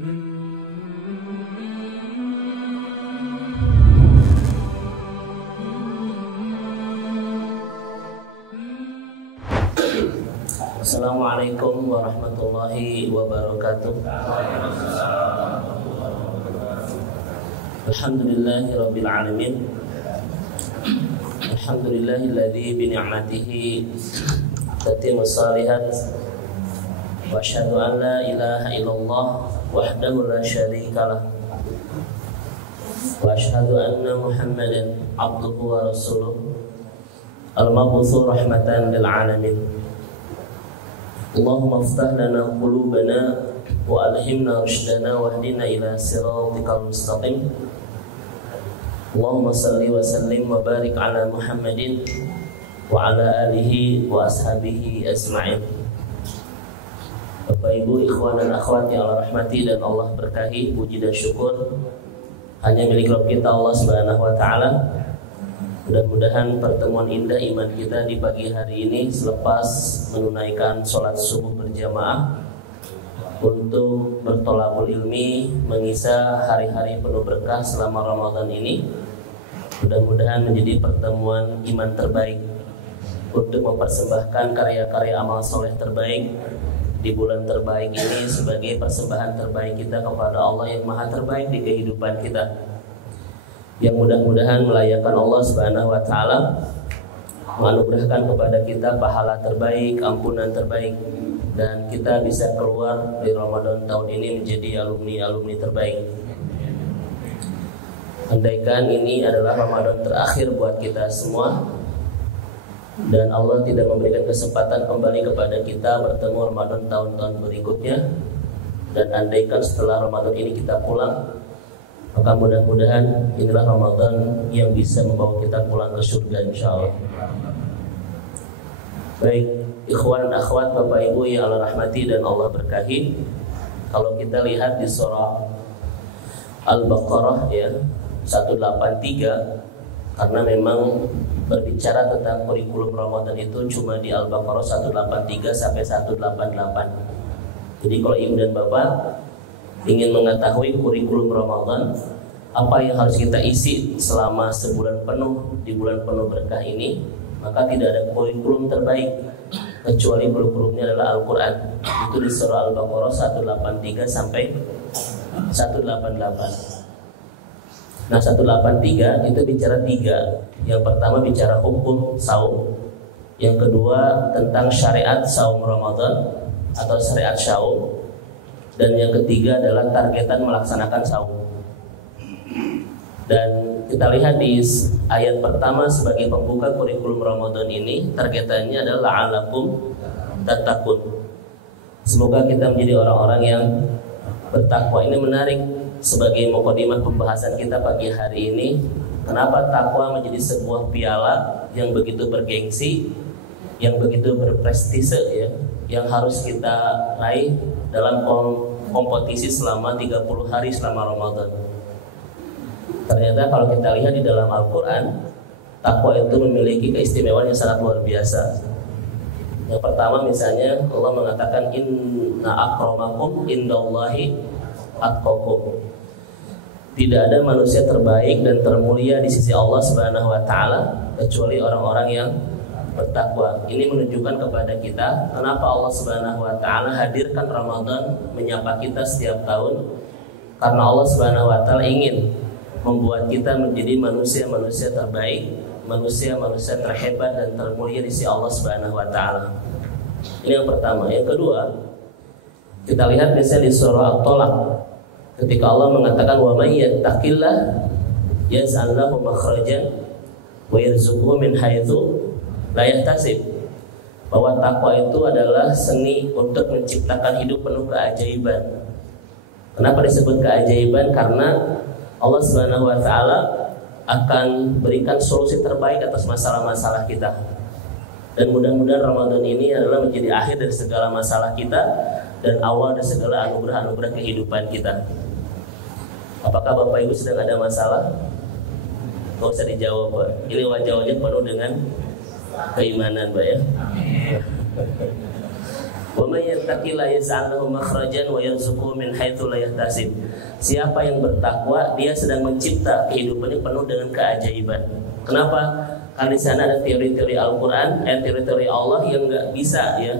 Assalamualaikum warahmatullahi wabarakatuh. Alhamdulillahi rabbil alamin. Alhamdulillahilladzi bi ni'matihi tatimmu shalihat. Wa asyhadu an la ilaha illallah wahdahu la syarikalah. Wa asyhadu anna Muhammadan abduhu wa rasuluh al-mab'utsu rahmatan lil alamin. Allahumma iftah lana qulubana wa alhimna rushdana wahdina ila siratikal mustaqim. Allahumma salli wa sallim wa barik ala Muhammadin wa ala alihi wa ashabihi ajma'in. Bapak Ibu, ikhwan dan akhwat yang Allah rahmati dan Allah berkahi, puji dan syukur hanya milik Rabb kita Allah Subhanahu wa taala. Mudah-mudahan pertemuan indah iman kita di pagi hari ini selepas menunaikan sholat subuh berjamaah untuk bertolakul ilmi, mengisa hari-hari penuh berkah selama Ramadan ini, mudah-mudahan menjadi pertemuan iman terbaik untuk mempersembahkan karya-karya amal soleh terbaik di bulan terbaik ini sebagai persembahan terbaik kita kepada Allah yang maha terbaik di kehidupan kita, yang mudah-mudahan melayakkan Allah Subhanahu wa taala menganugerahkan kepada kita pahala terbaik, ampunan terbaik, dan kita bisa keluar dari Ramadan tahun ini menjadi alumni terbaik. Andaikan ini adalah Ramadan terakhir buat kita semua dan Allah tidak memberikan kesempatan kembali kepada kita bertemu Ramadan tahun-tahun berikutnya, dan andaikan setelah Ramadan ini kita pulang, maka mudah-mudahan inilah Ramadan yang bisa membawa kita pulang ke surga insyaallah. Baik, ikhwan dan akhwat, Bapak Ibu yang Allah rahmati dan Allah berkahi, kalau kita lihat di surah Al-Baqarah ya 183, karena memang berbicara tentang kurikulum Ramadan itu cuma di Al-Baqarah 183 sampai 188. Jadi kalau Ibu dan Bapak ingin mengetahui kurikulum Ramadan, apa yang harus kita isi selama sebulan penuh di bulan penuh berkah ini, maka tidak ada kurikulum terbaik kecuali kurikulumnya adalah Al-Quran. Itu di surah Al-Baqarah 183 sampai 188. Nah 183 itu bicara tiga. Yang pertama bicara hukum saum, yang kedua tentang syariat saum Ramadan atau syariat saum, dan yang ketiga adalah targetan melaksanakan saum. Dan kita lihat di ayat pertama sebagai pembuka kurikulum Ramadan ini, targetannya adalah la'allakum tattaqun. Semoga kita menjadi orang-orang yang bertakwa. Ini menarik sebagai mukadimah pembahasan kita pagi hari ini. Kenapa takwa menjadi sebuah piala yang begitu bergengsi, yang begitu berprestise ya, yang harus kita raih dalam kompetisi selama 30 hari selama Ramadan. Ternyata kalau kita lihat di dalam Al-Quran, takwa itu memiliki keistimewaan yang sangat luar biasa. Yang pertama misalnya Allah mengatakan inna akramakum indallahi atqakum. Tidak ada manusia terbaik dan termulia di sisi Allah Subhanahu wa taala kecuali orang-orang yang bertakwa. Ini menunjukkan kepada kita kenapa Allah Subhanahu wa taala hadirkan Ramadan menyapa kita setiap tahun, karena Allah Subhanahu wa taala ingin membuat kita menjadi manusia-manusia terbaik, manusia-manusia terhebat dan termulia di sisi Allah Subhanahu wa taala. Ini yang pertama. Yang kedua, kita lihat misalnya di surah At-Talaq ketika Allah mengatakan wa may yattaqillah yaj'al lahu makhrajan wa yarzuqhu min haitsu la yahtasib. Bahwa takwa itu adalah seni untuk menciptakan hidup penuh keajaiban. Kenapa disebut keajaiban? Karena Allah Subhanahu wa taala akan berikan solusi terbaik atas masalah-masalah kita. Dan mudah-mudahan Ramadan ini adalah menjadi akhir dari segala masalah kita dan awal dari segala anugerah-anugerah kehidupan kita. Apakah Bapak Ibu sedang ada masalah? Gak usah dijawab, Pak. Ini wajah-wajah penuh dengan keimanan, Pak ya. Wa may yattaqilla yaj'al lahu makhrajan wa yarzuqhu min haitsu la yahtasib. Siapa yang bertakwa, dia sedang mencipta kehidupannya penuh dengan keajaiban. Kenapa? Karena di sana ada teori-teori Al-Qur'an, teori-teori Allah yang enggak bisa ya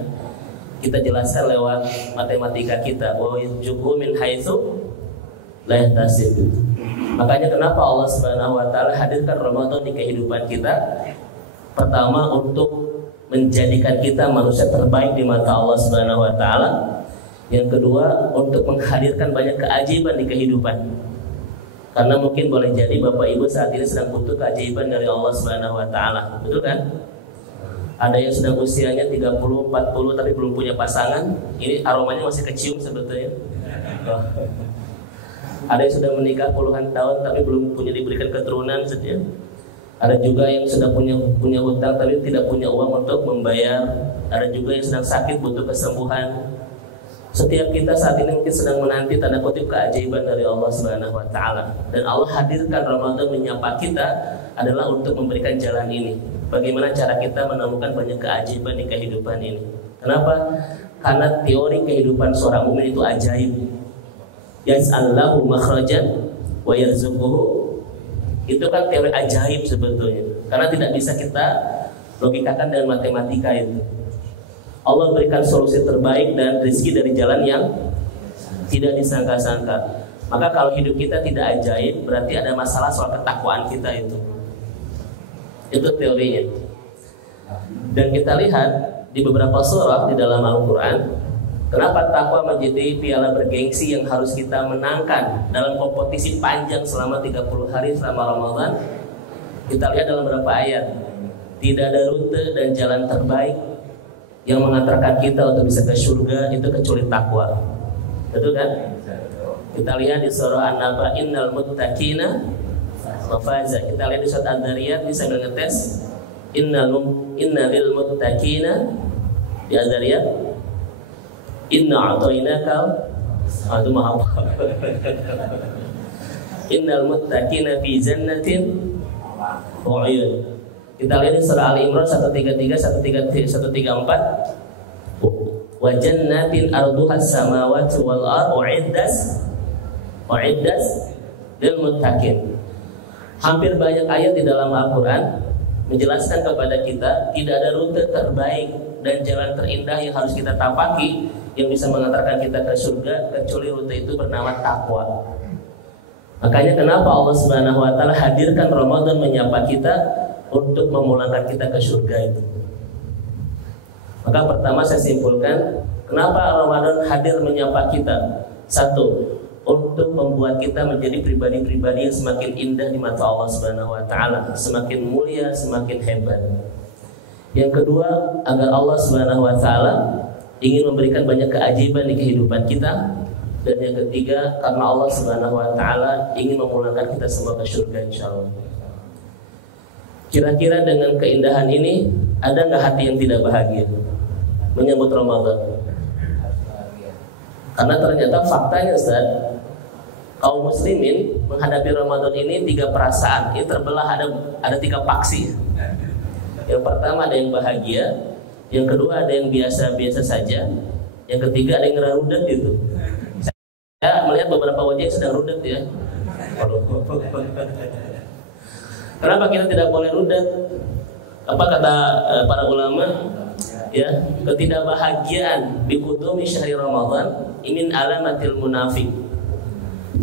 kita jelaskan lewat matematika kita. Wa yarzuqhu min haitsu la yahtasib. Makanya kenapa Allah Subhanahu wa taala hadirkan Ramadan di kehidupan kita? Pertama, untuk menjadikan kita manusia terbaik di mata Allah Subhanahu wa taala. Yang kedua, untuk menghadirkan banyak keajaiban di kehidupan. Karena mungkin boleh jadi Bapak Ibu saat ini sedang butuh keajaiban dari Allah Subhanahu wa taala. Betul kan? Ada yang sedang usianya 30, 40 tapi belum punya pasangan. Ini aromanya masih kecium sebetulnya. Ada yang sudah menikah puluhan tahun tapi belum punya diberikan keturunan setia. Ada juga yang sudah punya hutang tapi tidak punya uang untuk membayar. Ada juga yang sedang sakit butuh kesembuhan. Setiap kita saat ini mungkin sedang menanti tanda kutip keajaiban dari Allah Subhanahu wa taala. Dan Allah hadirkan Ramadan menyapa kita adalah untuk memberikan jalan ini. Bagaimana cara kita menemukan banyak keajaiban di kehidupan ini? Kenapa? Karena teori kehidupan seorang mukmin itu ajaib. Yaj'allahu makhrajan wa yarzuquhu. Itu kan teori ajaib sebetulnya. Karena tidak bisa kita logikakan dengan matematika itu. Allah berikan solusi terbaik dan rezeki dari jalan yang tidak disangka-sangka. Maka kalau hidup kita tidak ajaib, berarti ada masalah soal ketakwaan kita itu. Itu teorinya. Dan kita lihat di beberapa surah di dalam Al-Quran, kenapa takwa menjadi piala bergengsi yang harus kita menangkan dalam kompetisi panjang selama 30 hari selama Ramadan? Kita lihat dalam beberapa ayat. Tidak ada rute dan jalan terbaik yang mengantarkan kita untuk bisa ke surga itu kecuali takwa. Betul kan? Kita lihat di surah An-Naba, innal muttaqina mafaza. Kita lihat di surat Ad-Dariyat, bisa ngetes innal muttaqina di Ad-Dariyat. Inna a'tainaka itu maha. Innal muttaqina fi jannatin wa 'uyun. Kita lihat di surah Ali Imran 133 134. Wa jannatin arduhas samawati wal ardh u'iddat lil muttaqin. Hampir banyak ayat di dalam Al-Qur'an menjelaskan kepada kita tidak ada rute terbaik dan jalan terindah yang harus kita tapaki yang bisa mengantarkan kita ke surga kecuali rute itu bernama takwa. Makanya kenapa Allah Subhanahu wa taala hadirkan Ramadan menyapa kita untuk memulangkan kita ke surga itu. Maka pertama saya simpulkan, kenapa Ramadan hadir menyapa kita? Satu, untuk membuat kita menjadi pribadi-pribadi yang semakin indah di mata Allah Subhanahu wa taala, semakin mulia, semakin hebat. Yang kedua, agar Allah Subhanahu wa taala ingin memberikan banyak keajaiban di kehidupan kita. Dan yang ketiga, karena Allah Subhanahu wa taala ingin memulangkan kita semua ke surga insyaallah. Kira-kira dengan keindahan ini, ada nggak hati yang tidak bahagia menyambut Ramadan? Karena ternyata faktanya Ustaz, kaum muslimin menghadapi Ramadan ini 3 perasaan. Ini terbelah ada 3 paksi. Yang pertama ada yang bahagia, yang kedua ada yang biasa-biasa saja, yang ketiga ada yang rudet gitu. Saya melihat beberapa wajah yang sedang rudet ya. Kenapa kita tidak boleh rudet? Apa kata para ulama? Ya, ketidakbahagiaan bi qudumi syahri Ramadan min alamatil munafik.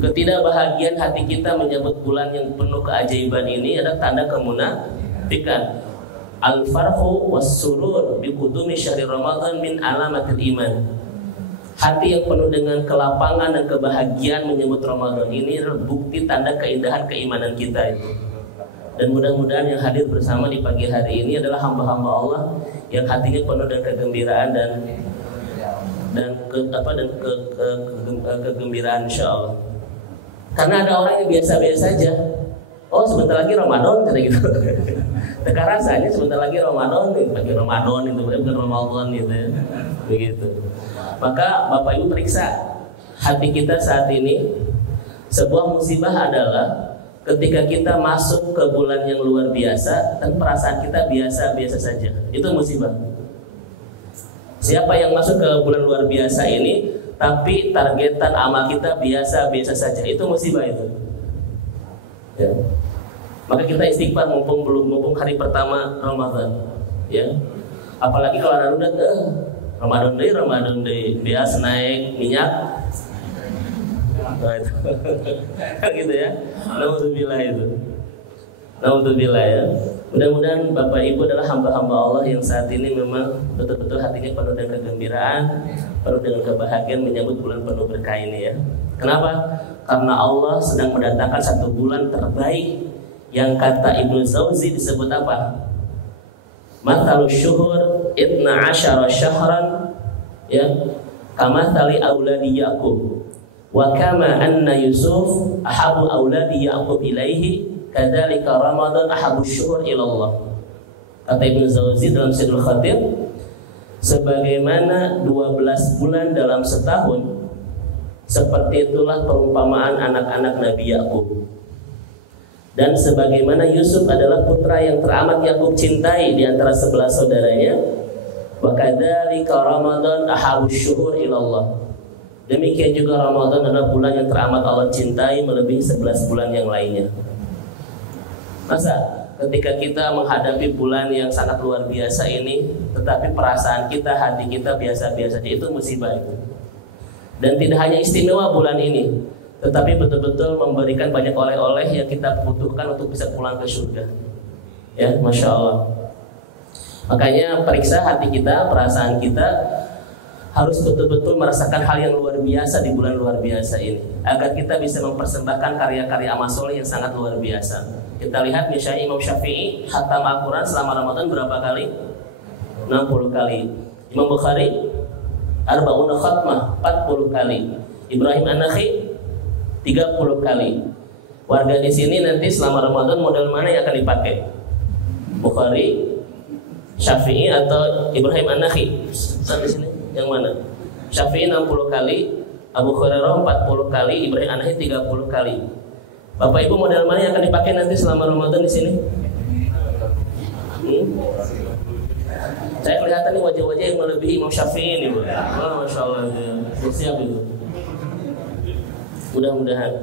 Ketidakbahagiaan hati kita menyambut bulan yang penuh keajaiban ini adalah tanda kemunafikan. Al-farhu was-surur bi qudumi syahri Ramadan min alamatil iman. Hati yang penuh dengan kelapangan dan kebahagiaan menyambut Ramadan ini adalah bukti tanda keindahan keimanan kita itu. Dan mudah-mudahan yang hadir bersama di pagi hari ini adalah hamba-hamba Allah yang hatinya penuh dengan kegembiraan kegembiraan insyaallah. Karena ada orang yang biasa-biasa saja. Oh, sebentar lagi Ramadan kata gitu. Teka rasanya sebentar lagi Ramadan, pagi Ramadan itu bukan Ramadan gitu ya. Begitu. Maka Bapak Ibu periksa hati kita saat ini. Sebuah musibah adalah ketika kita masuk ke bulan yang luar biasa dan perasaan kita biasa-biasa saja. Itu musibah. Siapa yang masuk ke bulan luar biasa ini tapi targetan amal kita biasa-biasa saja, itu musibah itu. Ya. Maka kita istighfar mumpung hari pertama Ramadan. Ya. Apalagi kalau udah Ramadan deh, biasa naik minyak. Nah, itu. Gitu ya. Naudzubillah itu. Naudzubillah ya. Mudah-mudahan Bapak Ibu adalah hamba-hamba Allah yang saat ini memang betul-betul hatinya penuh dengan kegembiraan, penuh dengan kebahagiaan menyambut bulan penuh berkah ini ya. Kenapa? Karena Allah sedang mendatangkan satu bulan terbaik yang kata Ibnu Jauzi disebut apa? Mathalus syuhur 12 syahran ya, kamathali auladi Yaqub wa kama anna Yusuf ahabu auladi Yaqub ilaihi kadzalika Ramadan ahabu syuhur ilallah. Kata Ibnu Jauzi dalam Syairul Khatib, sebagaimana 12 bulan dalam setahun, seperti itulah perumpamaan anak-anak Nabi Yaqub. Dan sebagaimana Yusuf adalah putra yang teramat Yakub cintai di antara 11 saudaranya, wa kadzalika Ramadan ahabus syuhur ilallah. Demikian juga Ramadan adalah bulan yang teramat Allah cintai melebihi 11 bulan yang lainnya. Masa ketika kita menghadapi bulan yang sangat luar biasa ini, tetapi perasaan kita, hati kita biasa-biasa saja, itu musibah itu. Dan tidak hanya istimewa bulan ini, tetapi betul-betul memberikan banyak oleh-oleh yang kita butuhkan untuk bisa pulang ke surga. Ya, Masya Allah. Makanya periksa hati kita, perasaan kita, harus betul-betul merasakan hal yang luar biasa di bulan luar biasa ini, agar kita bisa mempersembahkan karya-karya amal soleh yang sangat luar biasa. Kita lihat misalnya Imam Syafi'i khatam Al-Quran selama Ramadan berapa kali? 60 kali. Imam Bukhari Arba'una khatmah 40 kali. Ibrahim An-Nakhi 30 kali. Warga di sini nanti selama Ramadan model mana yang akan dipakai? Bukhari, Syafi'i atau Ibrahim An-Nakhi? Saat di sini yang mana? Syafi'i 60 kali, Abu Hurairah 40 kali, Ibrahim An-Nakhi 30 kali. Bapak Ibu model mana yang akan dipakai nanti selama Ramadan di sini? Saya kelihatan nih wajah-wajah yang melebihi Imam Syafi'i ini, Bu. Oh, Masya Allah, siap itu. Mudah-mudahan.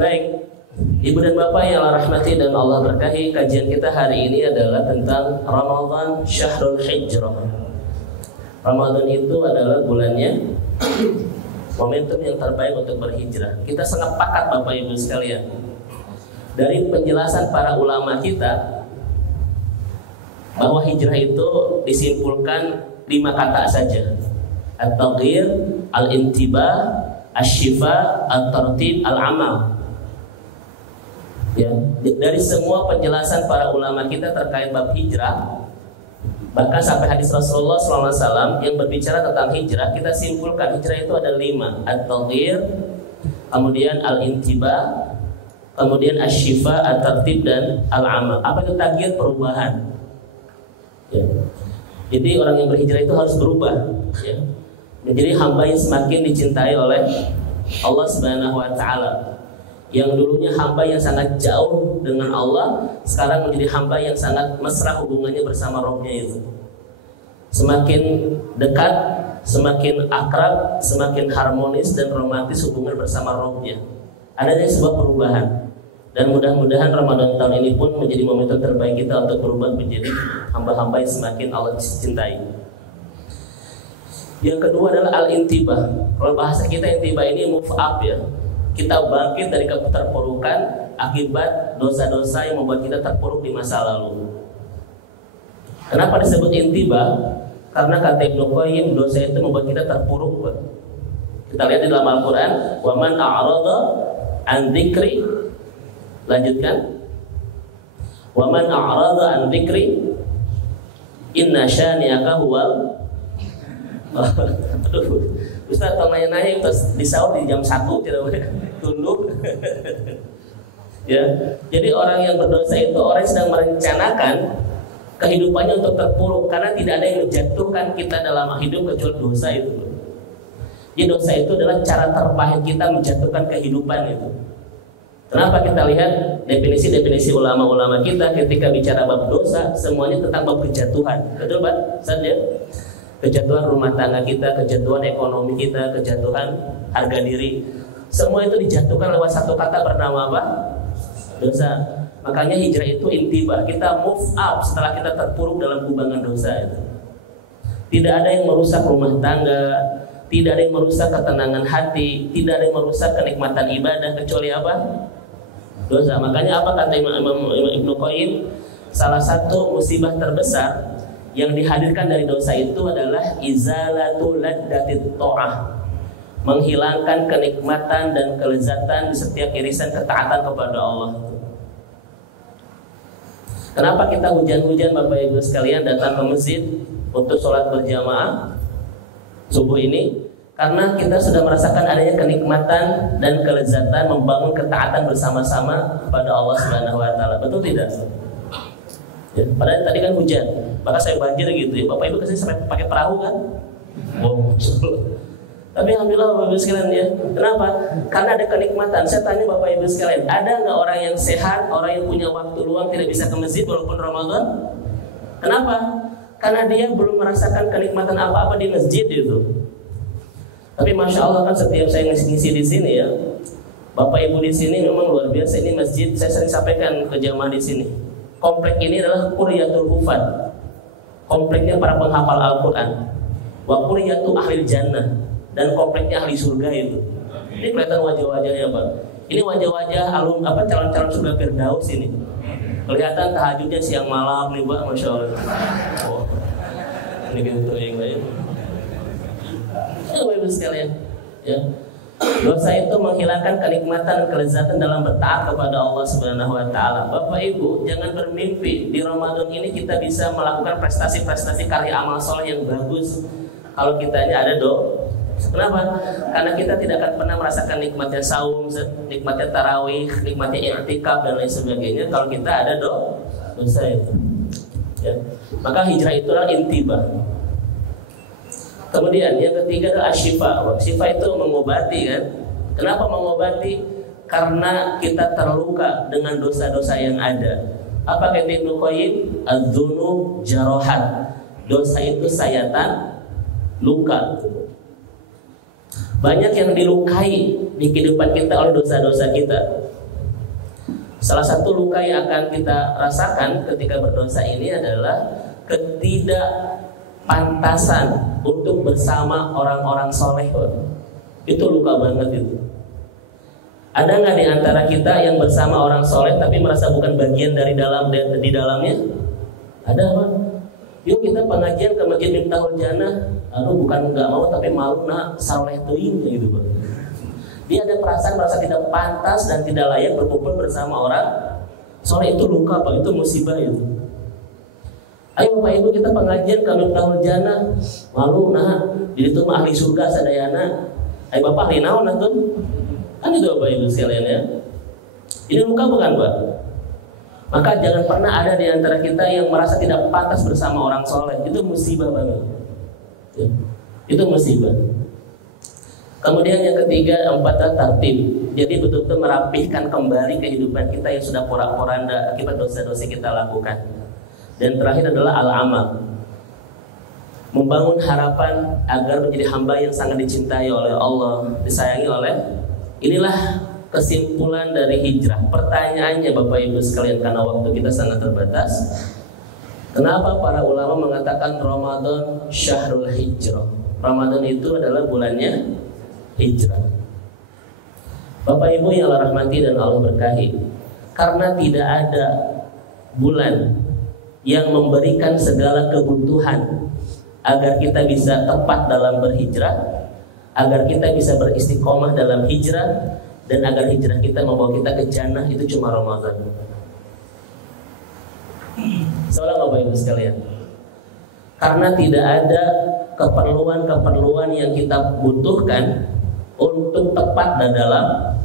Baik, Ibu dan Bapak yang Allah rahmati dan Allah berkahi, kajian kita hari ini adalah tentang Ramadan Syahrul Hijrah. Ramadan itu adalah bulannya, momentum yang terbaik untuk berhijrah. Kita sangat pakat Bapak Ibu sekalian. Dari penjelasan para ulama kita bahwa hijrah itu disimpulkan 5 kata saja. At-taghyir, al-intibah, asy-syifa, at-tartib, al-amal. Ya, dari semua penjelasan para ulama kita terkait bab hijrah, bahkan sampai hadis Rasulullah SAW yang berbicara tentang hijrah, kita simpulkan hijrah itu ada 5. At-taghyir, kemudian al-intibah, kemudian asy-syifa, at-tartib, dan al-amal. Apa itu taghyir? Perubahan. Ya. Jadi orang yang berhijrah itu harus berubah, ya, menjadi hamba yang semakin dicintai oleh Allah Subhanahu wa Ta'ala. Yang dulunya hamba yang sangat jauh dengan Allah, sekarang menjadi hamba yang sangat mesra hubungannya bersama Rabb-nya itu. Semakin dekat, semakin akrab, semakin harmonis dan romantis hubungan bersama Rabb-nya. Adanya sebuah perubahan. Dan mudah-mudahan Ramadan tahun ini pun menjadi momentum terbaik kita untuk berubah menjadi hamba-hamba yang semakin Allah cintai. Yang kedua adalah al-intibah. Kalau bahasa kita intibah ini move up, ya. Kita bangkit dari keterpurukan akibat dosa-dosa yang membuat kita terpuruk di masa lalu. Kenapa disebut intibah? Karena kata Ibnu Qayyim, dosa itu membuat kita terpuruk. Kita lihat di dalam Al-Quran, wa man a'rada an dzikri, lanjutkan, wa man a'rada an dzikri inna syani'aka huwal. Aduh, Ustaz kalau nanya-nanya itu di sahur di jam 1 tidak boleh tunduk. Ya, jadi orang yang berdosa itu orang yang sedang merencanakan kehidupannya untuk terpuruk, karena tidak ada yang menjatuhkan kita dalam hidup kecuali dosa itu. Jadi dosa itu adalah cara terpahit kita menjatuhkan kehidupan itu. Kenapa kita lihat definisi-definisi ulama-ulama kita ketika bicara bab dosa, semuanya tentang bab kejatuhan. Betul Pak? Saja. Kejatuhan rumah tangga kita, kejatuhan ekonomi kita, kejatuhan harga diri. Semua itu dijatuhkan lewat satu kata bernama apa? Dosa. Makanya hijrah itu intibah. Kita move up setelah kita terpuruk dalam kubangan dosa itu. Tidak ada yang merusak rumah tangga, tidak ada yang merusak ketenangan hati, tidak ada yang merusak kenikmatan ibadah kecuali apa? Dosa. Makanya apa kata Imam Ibnu Qayyim? Salah satu musibah terbesar yang dihadirkan dari dosa itu adalah izalatul laddatit ta'ah, menghilangkan kenikmatan dan kelezatan di setiap irisan ketaatan kepada Allah. Kenapa kita hujan-hujan Bapak Ibu sekalian datang ke masjid untuk sholat berjamaah subuh ini? Karena kita sudah merasakan adanya kenikmatan dan kelezatan membangun ketaatan bersama-sama kepada Allah Subhanahu wa taala. Betul tidak? Ya, padahal tadi kan hujan, maka saya banjir gitu ya. Bapak Ibu kesini sampai pakai perahu kan? Wow. Tapi alhamdulillah Bapak Ibu sekalian ya. Kenapa? Karena ada kenikmatan. Saya tanya Bapak Ibu sekalian, ada nggak orang yang sehat, orang yang punya waktu luang tidak bisa ke masjid walaupun Ramadan? Kenapa? Karena dia belum merasakan kenikmatan apa-apa di masjid itu. Tapi masya Allah kan setiap saya ngisi di sini ya, Bapak Ibu di sini memang luar biasa. Ini masjid, saya sering sampaikan ke jamaah di sini. Komplek ini adalah Quryatul Hufad, kompleknya para penghafal Al-Quran. Wa Quryatu Ahlil Jannah, dan kompleknya ahli surga itu. Ini kelihatan wajah-wajahnya Pak. Ini wajah-wajah calon-calon surga Firdaus ini. Kelihatan tahajudnya siang malam nih Pak, masya Allah. Oh, ini gitu yang lain. Bapak Ibu sekalian, ya. Dosa itu menghilangkan kenikmatan dan kelezatan dalam bertaat kepada Allah Subhanahu wa taala. Bapak Ibu, jangan bermimpi di Ramadan ini kita bisa melakukan prestasi-prestasi karya amal soleh yang bagus kalau kitanya ada Kenapa? Karena kita tidak akan pernah merasakan nikmatnya saum, nikmatnya tarawih, nikmatnya i'tikaf dan lain sebagainya kalau kita ada dosa itu. Ya. Maka hijrah itu adalah intibah. Kemudian yang ketiga adalah asyifa. Syifa itu mengobati kan. Kenapa mengobati? Karena kita terluka dengan dosa-dosa yang ada. Apa kata Ibnu Qayyim? Az-dzunub jarahat. Dosa itu sayatan, luka. Banyak yang dilukai di kehidupan kita oleh dosa-dosa kita. Salah satu luka yang akan kita rasakan ketika berdosa ini adalah ketidakpantasan untuk bersama orang-orang soleh. Itu luka banget itu. Ada nggak di antara kita yang bersama orang soleh tapi merasa bukan bagian dari di dalamnya? Ada Pak. Yuk kita pengajian ke Masjid Miftahul Jannah. Aduh bukan nggak mau tapi malu nak soleh teuing gitu Pak. Dia ada perasaan merasa tidak pantas dan tidak layak berkumpul bersama orang soleh. Itu luka Pak, itu musibah itu. Ayo Bapak Ibu kita pengajian ke Miftahul Jannah. Malu nah, jadi itu mah ahli surga sadayana. Ayo Bapak ahli naon atuh? Kan itu Bapak Ibu sekalian ya. Ini luka bukan Pak? Maka jangan pernah ada di antara kita yang merasa tidak pantas bersama orang soleh. Itu musibah banget ya. Itu musibah. Kemudian yang ketiga, empat tertib. Jadi betul-betul merapihkan kembali kehidupan kita yang sudah porak-poranda akibat dosa-dosa kita lakukan. Dan terakhir adalah al-amal, membangun harapan agar menjadi hamba yang sangat dicintai oleh Allah, disayangi oleh. Inilah kesimpulan dari hijrah. Pertanyaannya Bapak Ibu sekalian, karena waktu kita sangat terbatas, kenapa para ulama mengatakan Ramadan syahrul hijrah? Ramadan itu adalah bulannya hijrah. Bapak Ibu yang Allah rahmati dan Allah berkahi, karena tidak ada bulan yang memberikan segala kebutuhan agar kita bisa tepat dalam berhijrah, agar kita bisa beristiqomah dalam hijrah, dan agar hijrah kita membawa kita ke jannah, itu cuma Ramadan. Soalnya Bapak Ibu sekalian, karena tidak ada keperluan-keperluan yang kita butuhkan untuk tepat dalam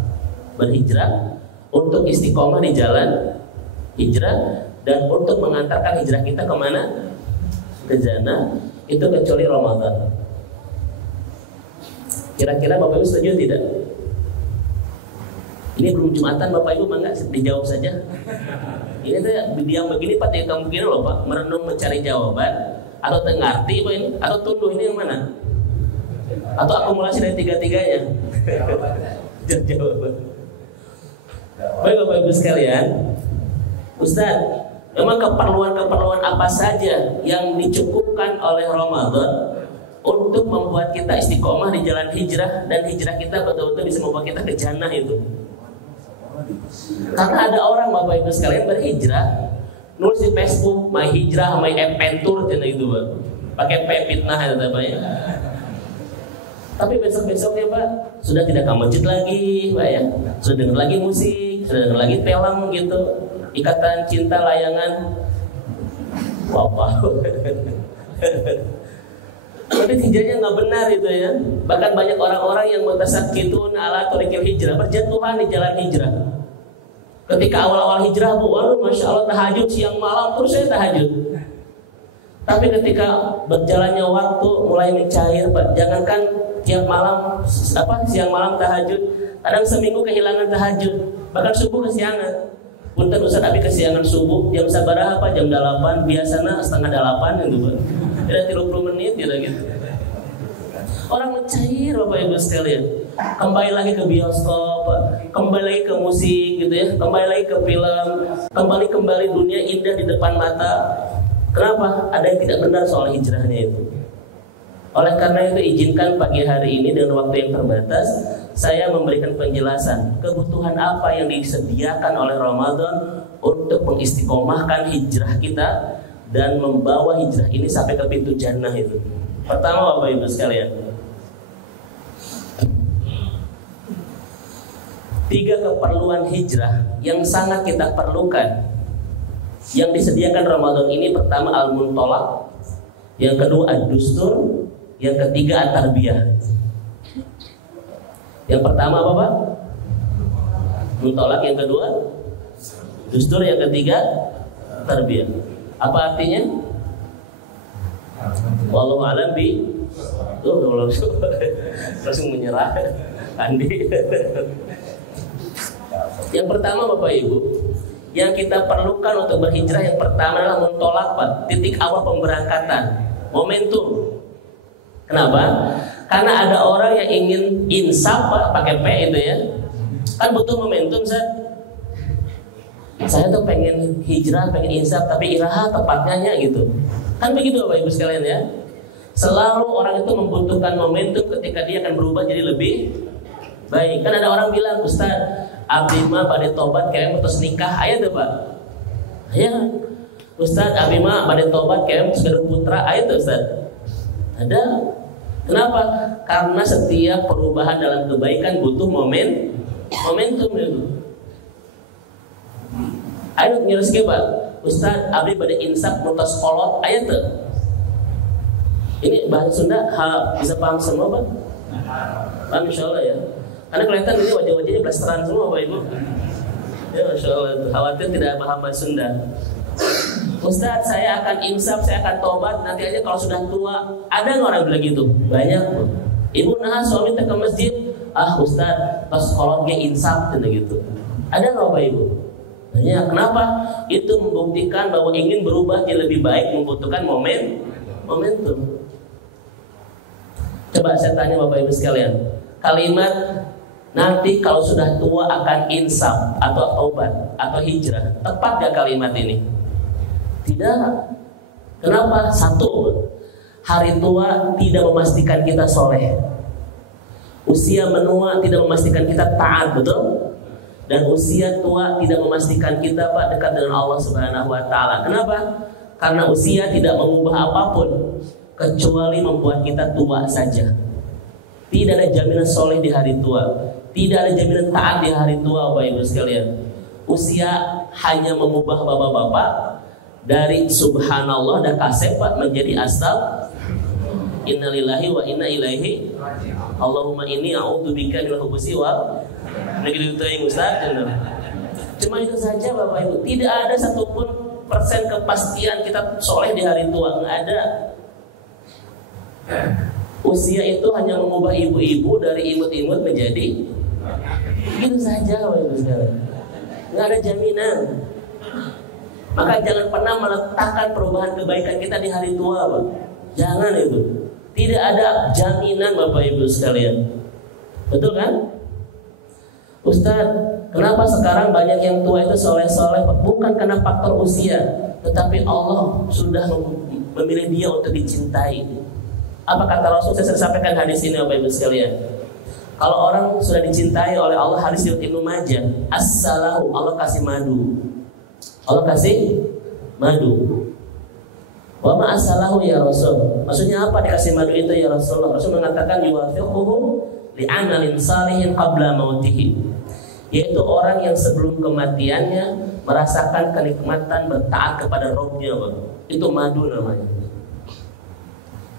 berhijrah, untuk istiqomah di jalan hijrah, dan untuk mengantarkan hijrah kita kemana? Ke jannah, itu kecuali Ramadan. Kira-kira Bapak Ibu setuju tidak? Ini belum Jumatan Bapak Ibu, mangga dijawab saja. Ini tuh diam begini Pak, kamu begini loh Pak, merenung mencari jawaban, atau ngerti Pak ini, atau tunduh ini yang mana? Atau akumulasi dari tiga-tiganya? Jawaban. Baik Bapak Ibu sekalian, Ustaz, memang keperluan-keperluan apa saja yang dicukupkan oleh Ramadan untuk membuat kita istiqomah di jalan hijrah, dan hijrah kita betul-betul bisa membawa kita ke jannah itu? Karena ada orang Bapak Ibu sekalian berhijrah, nulis di Facebook, my hijrah, my adventure, dan itu Pak. Pakai P fitnah itu Pak ya. Tapi besok-besoknya Pak sudah tidak ke masjid lagi Pak ya. Sudah dengar lagi musik, sudah dengar lagi film gitu. Ikatan cinta layangan. Wow. Tapi hijrahnya nggak benar itu ya. Bahkan banyak orang-orang yang mutasakitun ala thoriqil hijrah, berjatuhan di jalan hijrah. Ketika awal-awal hijrah, waduh masya Allah tahajud siang malam, terus saya tahajud. Tapi ketika berjalannya waktu mulai mencair Pak, jangankan tiap malam siang malam tahajud, kadang seminggu kehilangan tahajud, bahkan subuh kesiangan. Punten Ustaz Abi kesiangan subuh jam sabaraha apa jam 8, biasanya setengah 8 gitu Pak. Tidak 30 menit gitu. Orang mencair Bapak Ibu sekalian. Kembali lagi ke bioskop, kembali lagi ke musik gitu ya, kembali lagi ke film, kembali dunia indah di depan mata. Kenapa? Ada yang tidak benar soal hijrahnya itu. Oleh karena itu izinkan pagi hari ini dengan waktu yang terbatas saya memberikan penjelasan kebutuhan apa yang disediakan oleh Ramadan untuk mengistiqomahkan hijrah kita dan membawa hijrah ini sampai ke pintu jannah itu. Pertama Bapak Ibu sekalian, 3 keperluan hijrah yang sangat kita perlukan yang disediakan Ramadan ini. Pertama al-muntolak, yang kedua ad-dustur, yang ketiga at-tarbiyah. Yang pertama apa Pak? Muntolak, yang kedua dustur, yang ketiga tarbiyah. Apa artinya? Wallahu a'lam bi. Langsung menyerah Andi. Yang pertama Bapak Ibu, yang kita perlukan untuk berhijrah yang pertama adalah muntolak Pak, titik awal pemberangkatan, momentum. Kenapa? Karena ada orang yang ingin insaf Pak, pakai P itu ya. Kan butuh momentum saya tuh pengen hijrah, pengen insaf, tapi iraha tepatnya gitu. Kan begitu Bapak Ibu sekalian ya. Selalu orang itu membutuhkan momentum ketika dia akan berubah jadi lebih baik. Kan ada orang bilang, Ustaz, abdi mah pada tobat kayak putus nikah, aya tuh Pak. Aya. Ustaz, abdi mah pada tobat kayak putus putra, aya tuh Ustaz. Ada. Kenapa? Karena setiap perubahan dalam kebaikan butuh momentum itu. Ayo nyerus Pak, Ustaz, abdi pada insaf mutas kolot, aya tuh. Ini bahasa Sunda bisa paham semua Pak? Paham insyaallah ya. Karena kelihatan ini wajah-wajahnya blasteran semua Bapak Ibu. Ya insyaallah, khawatir tidak paham bahasa Sunda. Ustaz, saya akan insaf, saya akan tobat nanti aja kalau sudah tua. Ada nggak orang bilang gitu? Banyak. Ibu nah suami ke masjid, Ustaz, pas kolot ge insaf gitu. Ada nggak Bapak Ibu? Banyak. Kenapa? Itu membuktikan bahwa ingin berubah jadi lebih baik membutuhkan momentum. Coba saya tanya Bapak Ibu sekalian, kalimat nanti kalau sudah tua akan insaf atau taubat atau hijrah, tepat gak kalimat ini? Tidak. Kenapa? Satu, hari tua tidak memastikan kita soleh. Usia menua tidak memastikan kita taat, betul? Dan usia tua tidak memastikan kita Pak dekat dengan Allah Subhanahu wa taala. Kenapa? Karena usia tidak mengubah apapun kecuali membuat kita tua saja. Tidak ada jaminan soleh di hari tua, tidak ada jaminan taat di hari tua Bapak Ibu sekalian. Usia hanya mengubah bapak-bapak dari subhanallah dan kasep Pak menjadi astag innalillahi wa inna ilaihi. Allahumma inni a'udzubika minal khubuthi wal begitu yang Ustaz. Cuma itu saja Bapak Ibu. Tidak ada satupun persen kepastian kita soleh di hari tua, nggak ada. Usia itu hanya mengubah ibu-ibu dari imut-imut menjadi Itu saja Bapak Ibu sekalian. Nggak ada jaminan. Maka jangan pernah meletakkan perubahan kebaikan kita di hari tua, Pak. Jangan itu. Tidak ada jaminan Bapak Ibu sekalian. Betul kan? Ustaz, kenapa sekarang banyak yang tua itu soleh-soleh? Bukan karena faktor usia, tetapi Allah sudah memilih dia untuk dicintai. Apa kata Rasul? Saya sampaikan hadis ini Bapak Ibu sekalian. Kalau orang sudah dicintai oleh Allah, hadis riwayat Ibnu Majah, as-salahu, Allah kasih madu. Allah kasih madu. Wa ma as-salahu ya Rasul. Maksudnya apa dikasih madu itu ya Rasulullah? Rasul mengatakan yuwafiquhu li'amalin salihin qabla mautihi, yaitu orang yang sebelum kematiannya merasakan kenikmatan bertaat kepada Rabb-nya, itu madu namanya.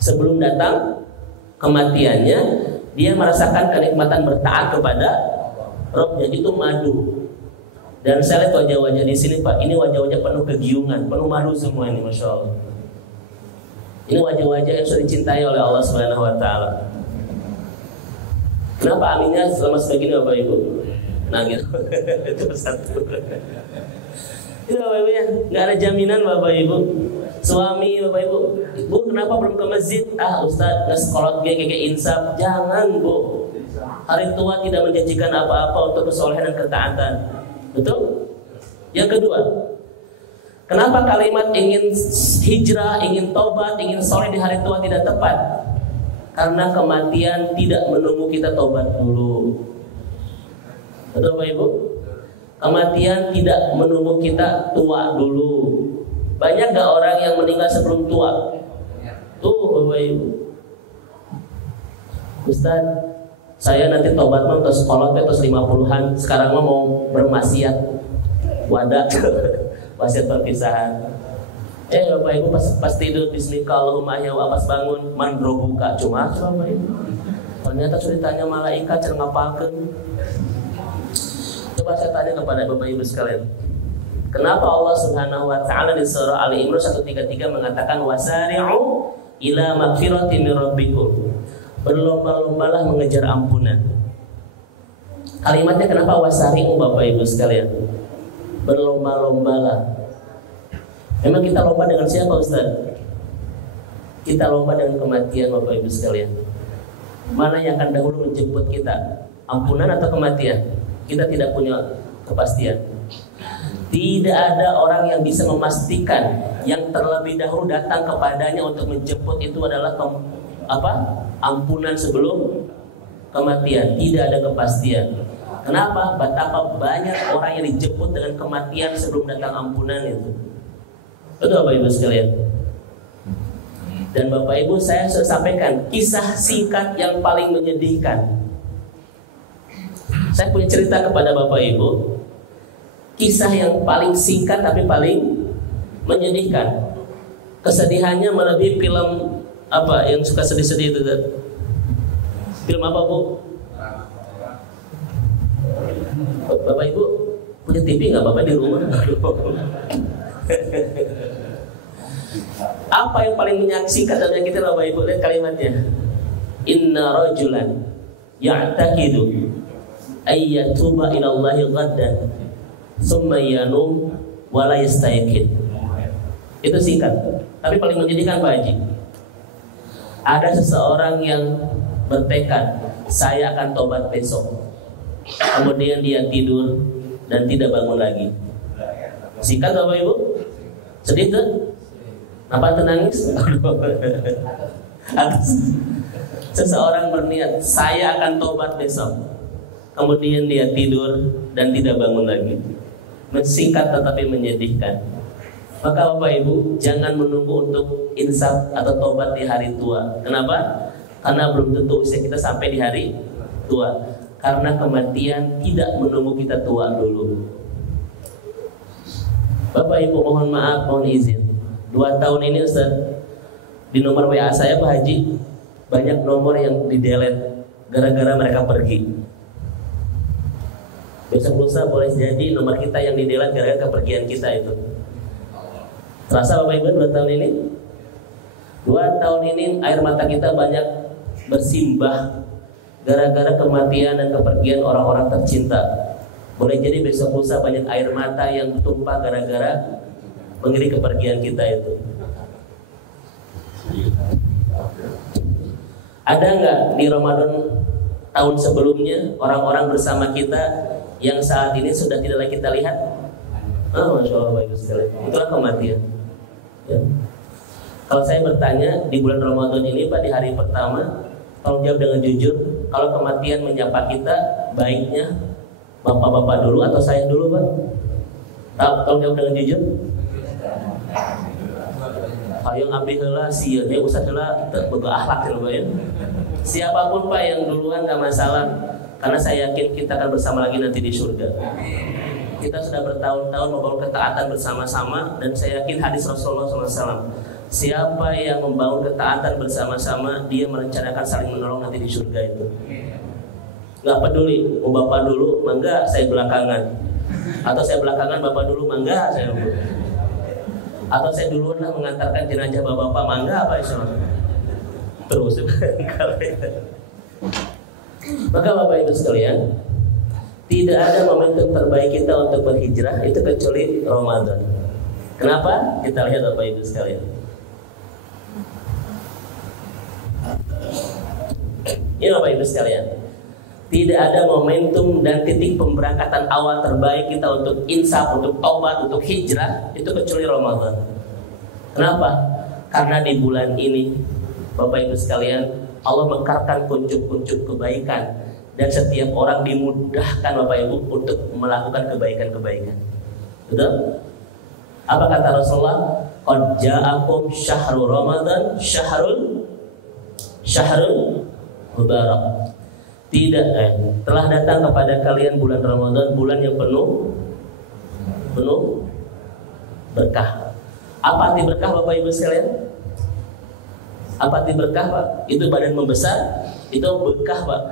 Sebelum datang kematiannya, dia merasakan kenikmatan bertaat kepada Rabb-nya, itu madu. Dan saya lihat wajah-wajah di sini Pak, ini wajah-wajah penuh kegiungan, penuh madu semua ini, Masya Allah. Ini wajah-wajah yang sudah dicintai oleh Allah Subhanahu Wa Taala. Kenapa aminnya selama sebegini Bapak Ibu? Nah gitu. Itu satu. Itu Bapak Ibu ya, nggak ada jaminan Bapak Ibu. Suami Bapak Ibu, Bu kenapa belum ke masjid? Ustaz nggak sekolot kayak insaf. Jangan Bu. Hari tua tidak menjanjikan apa-apa untuk kesolehan dan ketaatan. Betul? Yang kedua, kenapa kalimat ingin hijrah, ingin taubat, ingin soleh di hari tua tidak tepat? Karena kematian tidak menunggu kita tobat dulu. Betul Bapak Ibu? Kematian tidak menunggu kita tua dulu. Banyak gak orang yang meninggal sebelum tua? Tuh Bapak Ibu. Ustaz, saya nanti tobat mah terus kolot terus 50-an. Sekarang mah mau bermaksiat. Wadah. Wasiat perpisahan. Bapak Ibu pas tidur bismillahirrahmanirrahim Allahumma pas bangun mandrobuka cuma Bapak Ibu. Ternyata sudah ditanya malaikat cara ngapalkeun. Coba saya tanya kepada Bapak Ibu sekalian. Kenapa Allah Subhanahu wa taala di surah Ali Imran 133 mengatakan wasari'u ila magfiratin min rabbikum. Berlomba-lombalah mengejar ampunan. Kalimatnya kenapa wasari'u Bapak Ibu sekalian? Berlomba-lombalah. Memang kita lomba dengan siapa Ustaz? Kita lomba dengan kematian Bapak Ibu sekalian. Mana yang akan dahulu menjemput kita? Ampunan atau kematian? Kita tidak punya kepastian. Tidak ada orang yang bisa memastikan yang terlebih dahulu datang kepadanya untuk menjemput itu adalah ampunan sebelum kematian. Tidak ada kepastian. Kenapa? Betapa banyak orang yang dijemput dengan kematian sebelum datang ampunan itu. Betul Bapak Ibu sekalian. Dan Bapak Ibu saya sudah sampaikan kisah singkat yang paling menyedihkan. Saya punya cerita kepada Bapak Ibu, kisah yang paling singkat tapi paling menyedihkan. Kesedihannya melebihi film apa yang suka sedih-sedih itu. Film apa Bu? Bapak Ibu punya TV nggak Bapak di rumah? Apa yang paling menyaksikan dan menyakitkan Bapak Ibu? Lihat kalimatnya. Inna rajulan ya'taqidu ayyatuba ila Allahi ghaddan thumma yanum wa la yastayqin. Itu singkat, tapi paling menyedihkan Pak Haji. Ada seseorang yang bertekad, saya akan tobat besok. Kemudian dia tidur dan tidak bangun lagi. Singkat Bapak Ibu? Sedih tuh? Kenapa nangis? Seseorang berniat, saya akan tobat besok. Kemudian dia tidur dan tidak bangun lagi. Singkat tetapi menyedihkan. Maka Bapak Ibu jangan menunggu untuk insaf atau tobat di hari tua. Kenapa? Karena belum tentu usia kita sampai di hari tua. Karena kematian tidak menunggu kita tua dulu. Bapak Ibu mohon maaf, mohon izin. 2 tahun ini Ustaz, di nomor WA saya Pak Haji banyak nomor yang di-delete gara-gara mereka pergi. Besok lusa boleh jadi nomor kita yang di-delete gara-gara kepergian kita itu. Terasa Bapak Ibu 2 tahun ini? 2 tahun ini air mata kita banyak bersimbah gara-gara kematian dan kepergian orang-orang tercinta. Boleh jadi besok lusa banyak air mata yang tumpah gara-gara mengiringi kepergian kita itu. Ada nggak di Ramadan tahun sebelumnya orang-orang bersama kita yang saat ini sudah tidak lagi kita lihat? Masya Allah, baik sekali. Itulah kematian. Ya. Kalau saya bertanya di bulan Ramadan ini Pak, di hari pertama, tolong jawab dengan jujur. Kalau kematian menyapa kita, baiknya bapak-bapak dulu atau saya dulu Pak? Tolong jawab dengan jujur. Yang abdi heula sieun ya usah heula boga akhlak ya Pak ya. Siapapun Pak yang duluan enggak masalah, karena saya yakin kita akan bersama lagi nanti di surga. Kita sudah bertahun-tahun membangun ketaatan bersama-sama, dan saya yakin hadis Rasulullah SAW, siapa yang membangun ketaatan bersama-sama, dia merencanakan saling menolong nanti di surga itu. Nggak peduli mau bapak dulu, mangga saya belakangan, atau saya belakangan bapak dulu, mangga saya dulu, atau saya duluan lah mengantarkan jenazah bapak-bapak, mangga apa insyaallah. Terus maka Bapak Ibu sekalian, tidak ada momentum terbaik kita untuk berhijrah itu kecuali Ramadan. Kenapa? Kita lihat Bapak Ibu sekalian. Ini Bapak Ibu sekalian, tidak ada momentum dan titik pemberangkatan awal terbaik kita untuk insaf, untuk taubat, untuk hijrah itu kecuali Ramadan. Kenapa? Karena di bulan ini Bapak Ibu sekalian, Allah mekarkan kuncup-kuncup kebaikan, dan setiap orang dimudahkan Bapak Ibu untuk melakukan kebaikan-kebaikan. Betul? Apa kata Rasulullah? Qad ja'akum syahrul Ramadan syahrul mubarak. Telah datang kepada kalian bulan Ramadan, bulan yang penuh berkah. Apa arti berkah Bapak Ibu sekalian? Apa arti berkah Pak? Itu badan membesar, itu berkah Pak.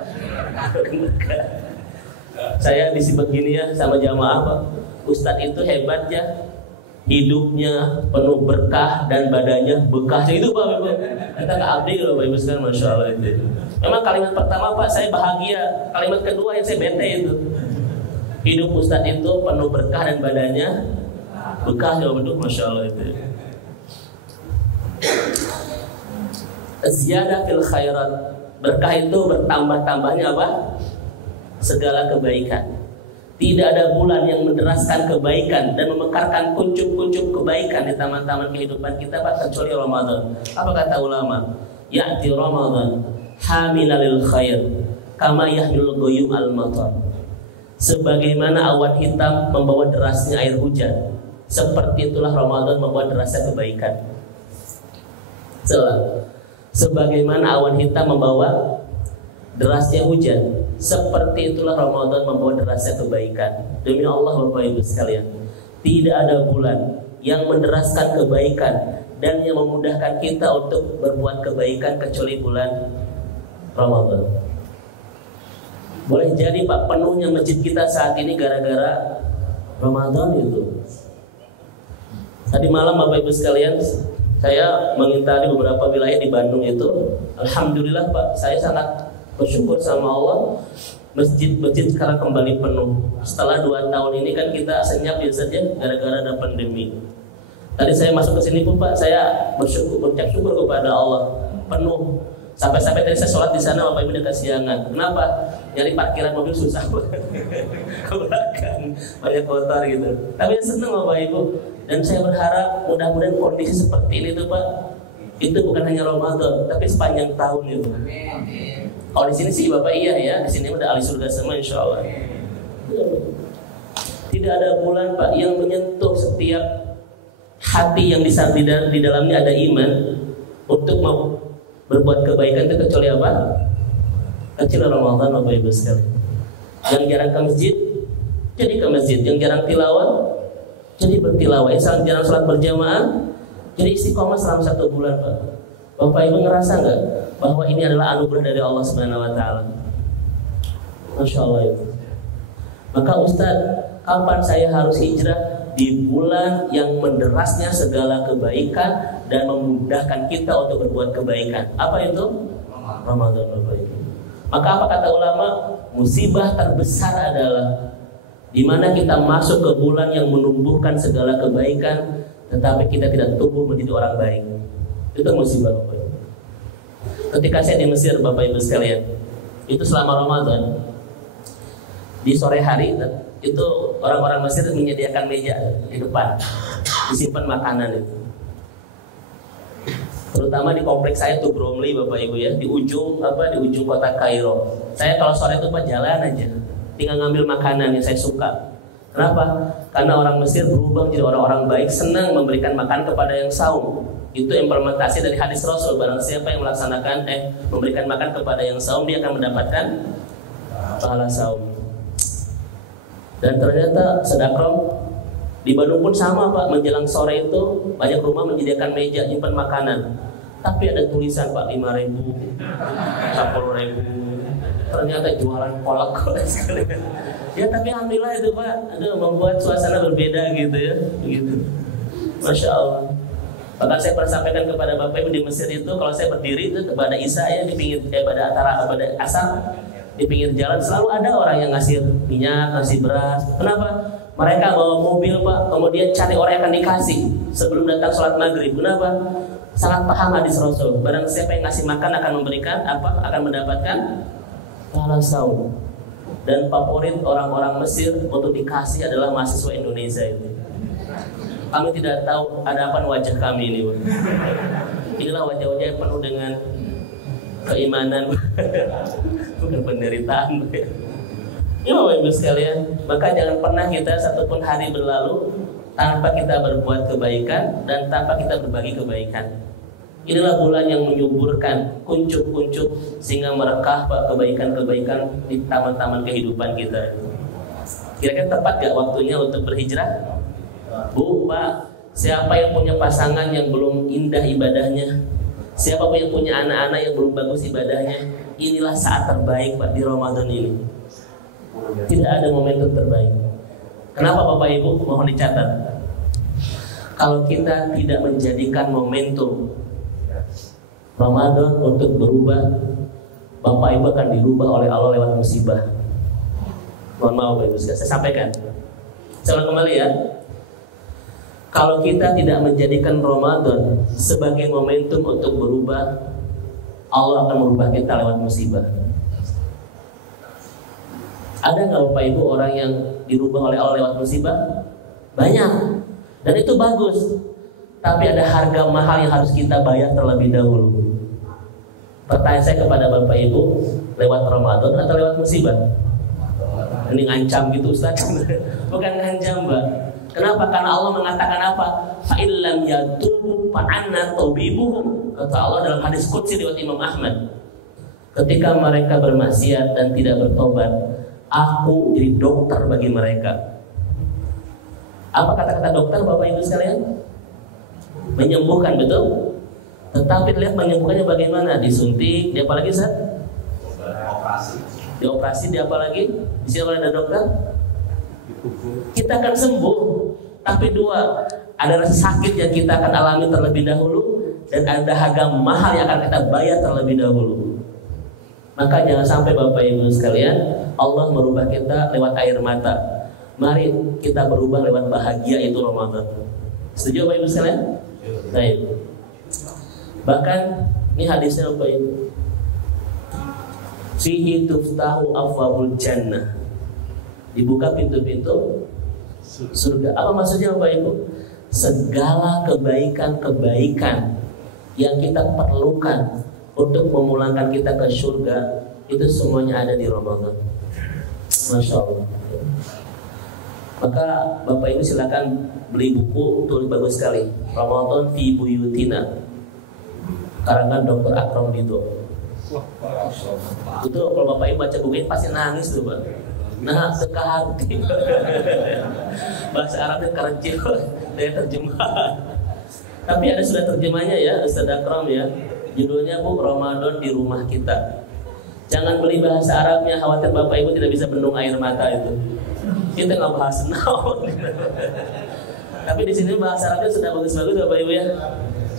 Saya disebut gini ya sama jamaah Pak, Ustadz itu hebatnya, hidupnya penuh berkah dan badannya bekas. Itu Pak Ibu. Kita ke abdi loh Bapak Ibu sekalian, Masya Allah itu. Memang kalimat pertama Pak saya bahagia, kalimat kedua yang saya bete itu. Hidup Ustadz itu penuh berkah dan badannya bekas. Ya betul, Masya Allah itu. Ziyadah fil khairat, berkah itu bertambah-tambahnya apa? Segala kebaikan. Tidak ada bulan yang menderaskan kebaikan dan memekarkan kuncup-kuncup kebaikan di taman-taman kehidupan kita Pak, kecuali Ramadan. Apa kata ulama? Ya'ti Ramadan hamilalil khair kama yahmilul ghayyum al-matar. Sebagaimana awan hitam membawa derasnya air hujan, seperti itulah Ramadan membawa derasnya kebaikan. Sebagaimana awan hitam membawa derasnya hujan, seperti itulah Ramadan membawa derasnya kebaikan. Demi Allah Bapak Ibu sekalian, tidak ada bulan yang menderaskan kebaikan dan yang memudahkan kita untuk berbuat kebaikan kecuali bulan Ramadan. Boleh jadi Pak, penuhnya masjid kita saat ini gara-gara Ramadan itu. Tadi malam Bapak Ibu sekalian, saya mengintari beberapa wilayah di Bandung itu. Alhamdulillah Pak, saya sangat bersyukur sama Allah, masjid-masjid sekarang kembali penuh. Setelah 2 tahun ini kan kita senyap ya saja gara-gara ada pandemi. Tadi saya masuk ke sini pun Pak, saya berucap syukur kepada Allah, penuh. Sampai-sampai tadi saya sholat di sana Bapak Ibu udah kesiangan. Kenapa? Nyari parkiran mobil susah ke belakang, banyak kotor gitu. Tapi senang Bapak Ibu. Dan saya berharap mudah-mudahan kondisi seperti ini tuh Pak, itu bukan hanya Ramadan, tapi sepanjang tahun itu. Kalau di sini sih Bapak iya ya, di sini udah ahli surga semua insya Allah. Tidak ada bulan Pak yang menyentuh setiap hati yang di dalamnya ada iman untuk mau berbuat kebaikan itu kecuali apa? Kecuali Ramadan Bapak Ibu sekalian. Yang jarang ke masjid, jadi ke masjid. Yang jarang tilawah, jadi bertilawah. Yang jarang sholat berjamaah, jadi istiqomah selama 1 bulan Pak. Bapak Ibu ngerasa nggak bahwa ini adalah anugerah dari Allah Subhanahu Wa Taala? Masya Allah itu. Maka Ustaz, kapan saya harus hijrah? Di bulan yang menderasnya segala kebaikan dan memudahkan kita untuk berbuat kebaikan. Apa itu? Ramadan Bapak Ibu. Maka apa kata ulama? Musibah terbesar adalah di mana kita masuk ke bulan yang menumbuhkan segala kebaikan, tetapi kita tidak tumbuh menjadi orang baik. Itu musibah, Bapak Ibu. Ketika saya di Mesir, Bapak Ibu sekalian, itu selama Ramadan, di sore hari itu orang-orang Mesir menyediakan meja di depan, disimpan makanan itu. Terutama di kompleks saya tuh Bromley, Bapak Ibu ya, di ujung kota Kairo. Saya kalau sore itu jalan aja, tinggal ngambil makanan yang saya suka. Kenapa? Karena orang Mesir berubah menjadi orang-orang baik, senang memberikan makan kepada yang saum. Itu implementasi dari hadis Rasul. Barang siapa yang melaksanakan memberikan makan kepada yang saum, dia akan mendapatkan pahala saum. Dan ternyata sedekah di Bandung pun sama, Pak. Menjelang sore itu banyak rumah menyediakan meja nyimpan makanan. Tapi ada tulisan, Pak, 5.000, 10.000. Ternyata jualan kolak sekali. Ya tapi alhamdulillah itu, Pak, membuat suasana berbeda gitu ya, begitu. Masya Allah. Bahkan saya pernah sampaikan kepada Bapak Ibu di Mesir itu, kalau saya berdiri itu pada Isya ya di pinggir pada asar di pinggir jalan selalu ada orang yang ngasih minyak, ngasih beras. Kenapa? Mereka bawa mobil, Pak, kemudian cari orang yang akan dikasih sebelum datang sholat maghrib. Kenapa? Sangat paham hadis Rasul. Barang siapa yang ngasih makan akan memberikan apa? Akan mendapatkan pahala saum. Dan favorit orang-orang Mesir untuk dikasih adalah mahasiswa Indonesia itu. Kami tidak tahu ada apa wajah kami ini. Inilah wajah-wajah yang penuh dengan keimanan, bukan penderitaan. Ya Bapak Ibu sekalian, maka jangan pernah kita satupun hari berlalu tanpa kita berbuat kebaikan dan tanpa kita berbagi kebaikan. Inilah bulan yang menyuburkan kuncup-kuncup sehingga merekah, Pak, kebaikan-kebaikan di taman-taman kehidupan kita. Kira-kira tepat gak waktunya untuk berhijrah? Bu, Pak, siapa yang punya pasangan yang belum indah ibadahnya? Siapa yang punya anak-anak yang belum bagus ibadahnya? Inilah saat terbaik, Pak, di Ramadan ini. Tidak ada momentum terbaik. Kenapa, Bapak Ibu? Mohon dicatat. Kalau kita tidak menjadikan momentum Ramadan untuk berubah, Bapak Ibu akan dirubah oleh Allah lewat musibah. Mohon maaf Bapak Ibu, saya sampaikan. Saya ulang kembali ya. Kalau kita tidak menjadikan Ramadan sebagai momentum untuk berubah, Allah akan merubah kita lewat musibah. Ada nggak Bapak Ibu orang yang dirubah oleh Allah lewat musibah? Banyak. Dan itu bagus. Tapi ada harga mahal yang harus kita bayar terlebih dahulu. Pertanyaan saya kepada Bapak Ibu, lewat Ramadan atau lewat musibah? Ini ngancam gitu Ustaz. Bukan ngancam, Mbak. Kenapa? Karena Allah mengatakan apa? Fa'illam yatubu fa'anna tabibuhum. Kata Allah dalam hadis qudsi riwayat Imam Ahmad. Ketika mereka bermaksiat dan tidak bertobat, aku jadi dokter bagi mereka. Apa kata-kata dokter Bapak Ibu sekalian? Menyembuhkan, betul? Tetapi lihat menyembuhkannya bagaimana? Disuntik, di apa lagi Ustaz? Dioperasi, di apa lagi? Di sini ada dokter? Kita akan sembuh. Tapi dua, ada rasa sakit yang kita akan alami terlebih dahulu, dan ada harga mahal yang akan kita bayar terlebih dahulu. Maka jangan sampai Bapak Ibu sekalian, Allah merubah kita lewat air mata. Mari kita berubah lewat bahagia, itu Ramadan. Setuju Bapak Ibu sekalian? Baik. Bahkan ini hadisnya Bapak Ibu. Fihi tuftahu afwabul jannah. Dibuka pintu-pintu surga. Apa maksudnya Bapak Ibu? Segala kebaikan-kebaikan yang kita perlukan untuk memulangkan kita ke surga, itu semuanya ada di Ramadan. Masya Allah. Maka Bapak Ibu silakan beli buku, tulis bagus sekali, Ramadan fi Buyutina, karangan Dr. Akram Ridho. Itu kalau Bapak Ibu baca buku ini pasti nangis tuh, Pak. Nah, ke hati. Bahasa Arabnya kerancil dari terjemahan. Tapi ada sudah terjemahnya ya, Ustaz Akram ya. Judulnya Bu, Ramadan di Rumah Kita. Jangan beli bahasa Arabnya, khawatir Bapak Ibu tidak bisa bendung air mata itu. Kita nggak bahas naon. Tapi di sini bahasa Arabnya sudah bagus-bagus Bapak Ibu ya.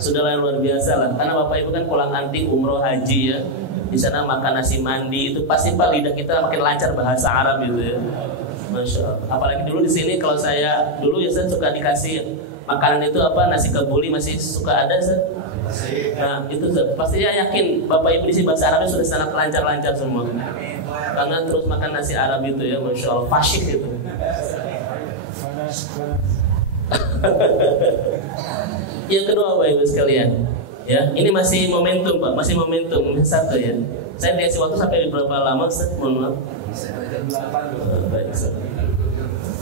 Sudah luar biasa lah. Karena Bapak Ibu kan pulang antik umroh haji ya. di sana makan nasi mandi, itu pasti Pak lidah kita makin lancar bahasa Arab gitu ya. Masya Allah. Apalagi dulu di sini kalau saya dulu ya saya suka dikasih makanan itu apa, nasi kebuli masih suka ada Ustaz. Nah itu pastinya yakin Bapak Ibu di sini bahasa Arabnya sudah sangat lancar-lancar semua. Karena terus makan nasi Arab itu ya, Masya Allah, fasyik itu. Yang kedua Bapak Ibu sekalian, ya ini masih momentum Pak, masih momentum satu ya. Saya dikasih waktu sampai berapa lama Ustaz? Mohon maaf. Baik, Ustaz.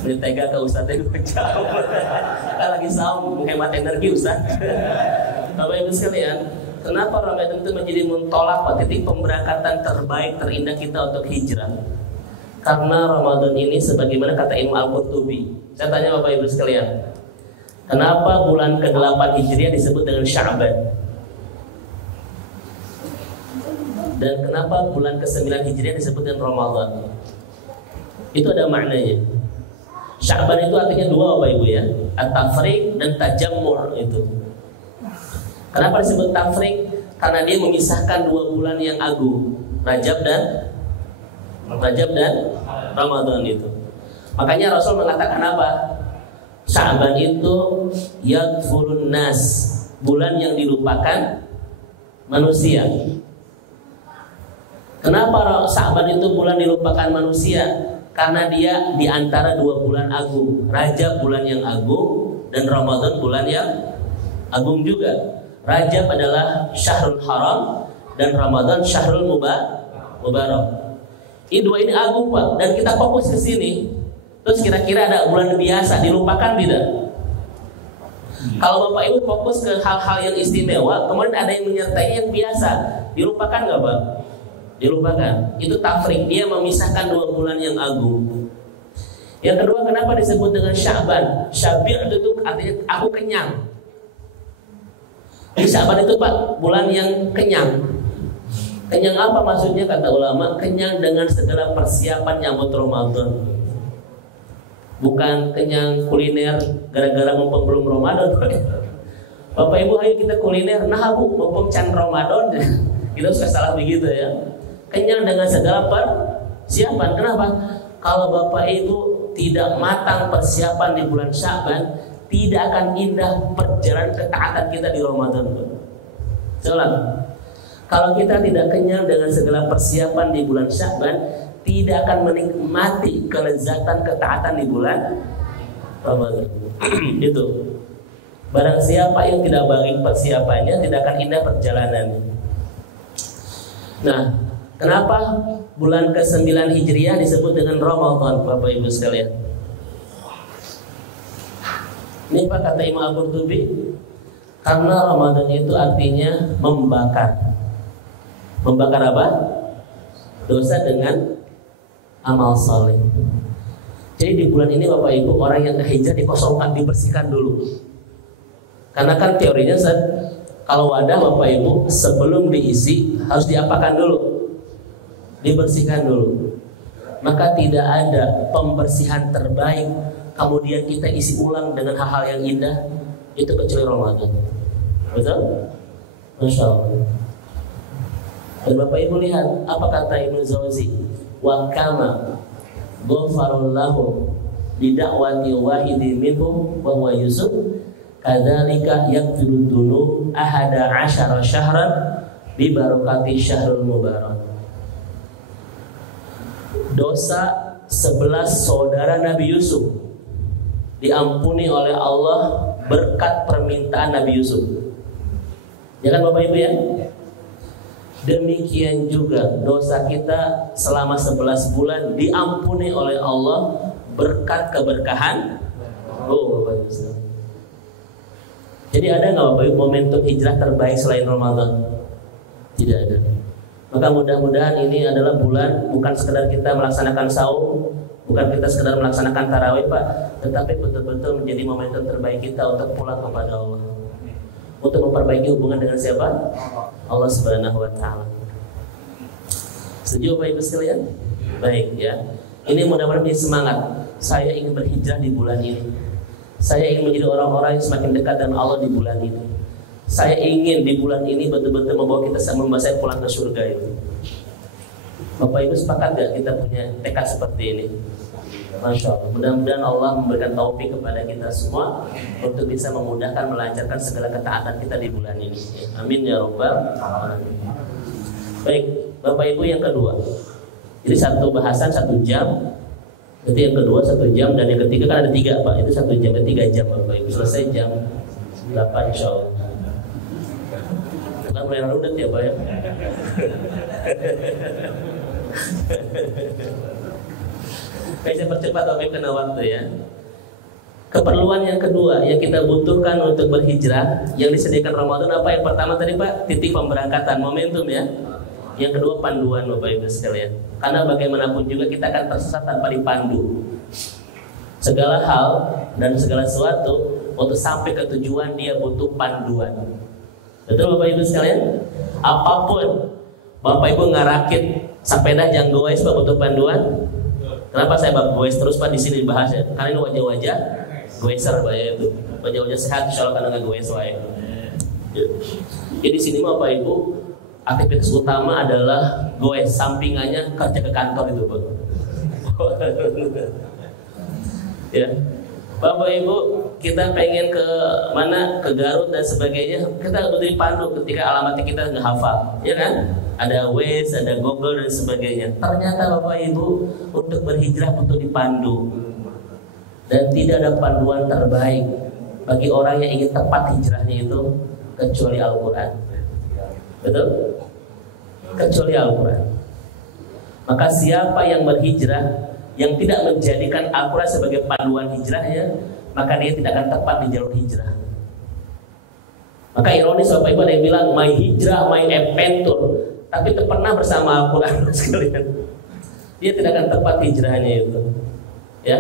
Ini tega ke Ustaznya 2 jam. Kita lagi saum menghemat energi Ustaz. Bapak Ibu sekalian, kenapa Ramadan itu menjadi muntolak, titik pemberangkatan terbaik, terindah kita untuk hijrah? Karena Ramadan ini sebagaimana kata Imam Al-Qurtubi. Saya tanya Bapak Ibu sekalian, kenapa bulan ke-8 Hijriah disebut dengan Sya'ban? Dan kenapa bulan ke-9 Hijriah disebut dengan Ramadan? Itu ada maknanya. Sya'ban itu artinya 2 Bapak Ibu ya, at-tafriq dan tajammur itu. Kenapa disebut tafriq? Karena dia memisahkan 2 bulan yang agung, Rajab dan Ramadan itu. Makanya Rasul mengatakan apa? Sya'ban itu yaghfurun nas, bulan yang dilupakan manusia. Kenapa Sya'ban itu bulan dilupakan manusia? Karena dia di antara 2 bulan agung, Rajab bulan yang agung dan Ramadan bulan yang agung juga. Rajab adalah Syahrul Haram dan Ramadan Syahrul Mubarak. Ini 2 ini agung Pak, dan kita fokus ke sini. Terus kira-kira ada bulan biasa dilupakan tidak? Kalau Bapak Ibu fokus ke hal-hal yang istimewa, kemudian ada yang menyertai yang biasa, dilupakan nggak Pak? Dilupakan. Itu tafriq, dia memisahkan 2 bulan yang agung. Yang kedua, kenapa disebut dengan Sya'ban? Syabi' itu artinya aku kenyang. Di Sya'ban itu Pak, bulan yang kenyang. Kenyang apa maksudnya kata ulama? Kenyang dengan segala persiapan nyambut Ramadan. Bukan kenyang kuliner gara-gara mumpung belum Ramadan. Bapak Ibu ayo kita kuliner, nah Bu mumpung can Ramadan. Kita suka salah begitu ya. Kenyang dengan segala persiapan. Kenapa? Kalau Bapak Ibu tidak matang persiapan di bulan Sya'ban, tidak akan indah perjalanan ketaatan kita di Ramadan. Jelas. Kalau kita tidak kenyang dengan segala persiapan di bulan Sya'ban, tidak akan menikmati kelezatan ketaatan di bulan Ramadan. Itu. Barang siapa yang tidak baik persiapannya, tidak akan indah perjalanannya. Nah, kenapa bulan ke-9 Hijriah disebut dengan Ramadan, Bapak Ibu sekalian? Ini Pak kata Imam Al-Qurtubi, karena Ramadan itu artinya membakar. Membakar apa? Dosa dengan amal saleh. Jadi di bulan ini Bapak Ibu, orang yang hijrah dikosongkan, dibersihkan dulu. Karena kan teorinya kalau wadah Bapak Ibu sebelum diisi harus diapakan dulu? Dibersihkan dulu. Maka tidak ada pembersihan terbaik kemudian kita isi ulang dengan hal-hal yang indah itu kecuali Ramadan. Betul? Masya Allah. Dan Bapak Ibu lihat apa kata Ibnu Jauzi, wa kama ghafarallahu li da'wati wahidi minhum wa huwa Yusuf kadzalika yaghfiru dzunub 11 syahran bi barakati syahrul mubarak. Dosa 11 saudara Nabi Yusuf diampuni oleh Allah berkat permintaan Nabi Yusuf. Ya kan Bapak Ibu ya? Demikian juga dosa kita selama 11 bulan diampuni oleh Allah berkat keberkahan. Oh Bapak Ibu. Jadi ada nggak Bapak Ibu momentum hijrah terbaik selain Ramadan? Tidak ada. Maka mudah-mudahan ini adalah bulan bukan sekedar kita melaksanakan saum, bukan kita sekedar melaksanakan tarawih Pak, tetapi betul-betul menjadi momentum terbaik kita untuk pulang kepada Allah, untuk memperbaiki hubungan dengan siapa? Allah Subhanahu wa Ta'ala. Setuju Bapak Ibu sekalian? Baik ya. Ini mudah-mudahan menjadi semangat. Saya ingin berhijrah di bulan ini. Saya ingin menjadi orang-orang yang semakin dekat dengan Allah di bulan ini. Saya ingin di bulan ini betul-betul membawa saya pulang ke surga itu. Bapak Ibu sepakat gak kita punya tekad seperti ini? Masya Allah. Mudah-mudahan Allah memberikan taufik kepada kita semua untuk bisa memudahkan, melancarkan segala ketaatan kita di bulan ini. Amin ya Rabbal alamin. Baik, Bapak Ibu, yang kedua. Jadi satu bahasan 1 jam. Jadi yang kedua 1 jam, dan yang ketiga kan ada 3 Pak. Itu 1 jam, 3 jam Bapak Ibu. Selesai jam 8 insya Allah. Kita mulai rudet ya Pak ya. Baik, saya percepat Bapak Ibu kena waktu ya. Keperluan yang kedua yang kita butuhkan untuk berhijrah yang disediakan Ramadan apa? Yang pertama tadi Pak, titik pemberangkatan, momentum ya. Yang kedua panduan Bapak Ibu sekalian. Karena bagaimanapun juga kita akan tersesat tanpa dipandu. Segala hal dan segala sesuatu untuk sampai ke tujuan dia butuh panduan. Betul Bapak Ibu sekalian? Apapun Bapak Ibu ngarakit sepeda jangan goes Pak, butuh panduan. Kenapa saya bab goes terus Pak di sini dibahas ya? Karena ini wajah-wajah goeser Pak ya, itu. Wajah-wajah sehat insyaallah karena enggak goes wae. Jadi di sini Bapak Ibu aktivitas utama adalah goes, sampingannya kerja ke kantor itu Pak. Ya. Bapak Ibu, kita pengen ke mana? Ke Garut dan sebagainya. Kita butuh dipandu ketika alamatnya kita nggak hafal, ya kan? Ada Waze, ada Google dan sebagainya. Ternyata Bapak Ibu untuk berhijrah butuh dipandu. Dan tidak ada panduan terbaik bagi orang yang ingin tepat hijrahnya itu kecuali Al-Quran. Betul? Kecuali Al-Quran. Maka siapa yang berhijrah yang tidak menjadikan Al-Quran sebagai panduan hijrahnya, maka dia tidak akan tepat di jalur hijrah. Maka ironis Bapak Ibu, ada yang bilang my hijrah, my adventure, tapi tak pernah bersama Al-Quran sekalian. Dia tidak akan tepat hijrahnya itu. Ya.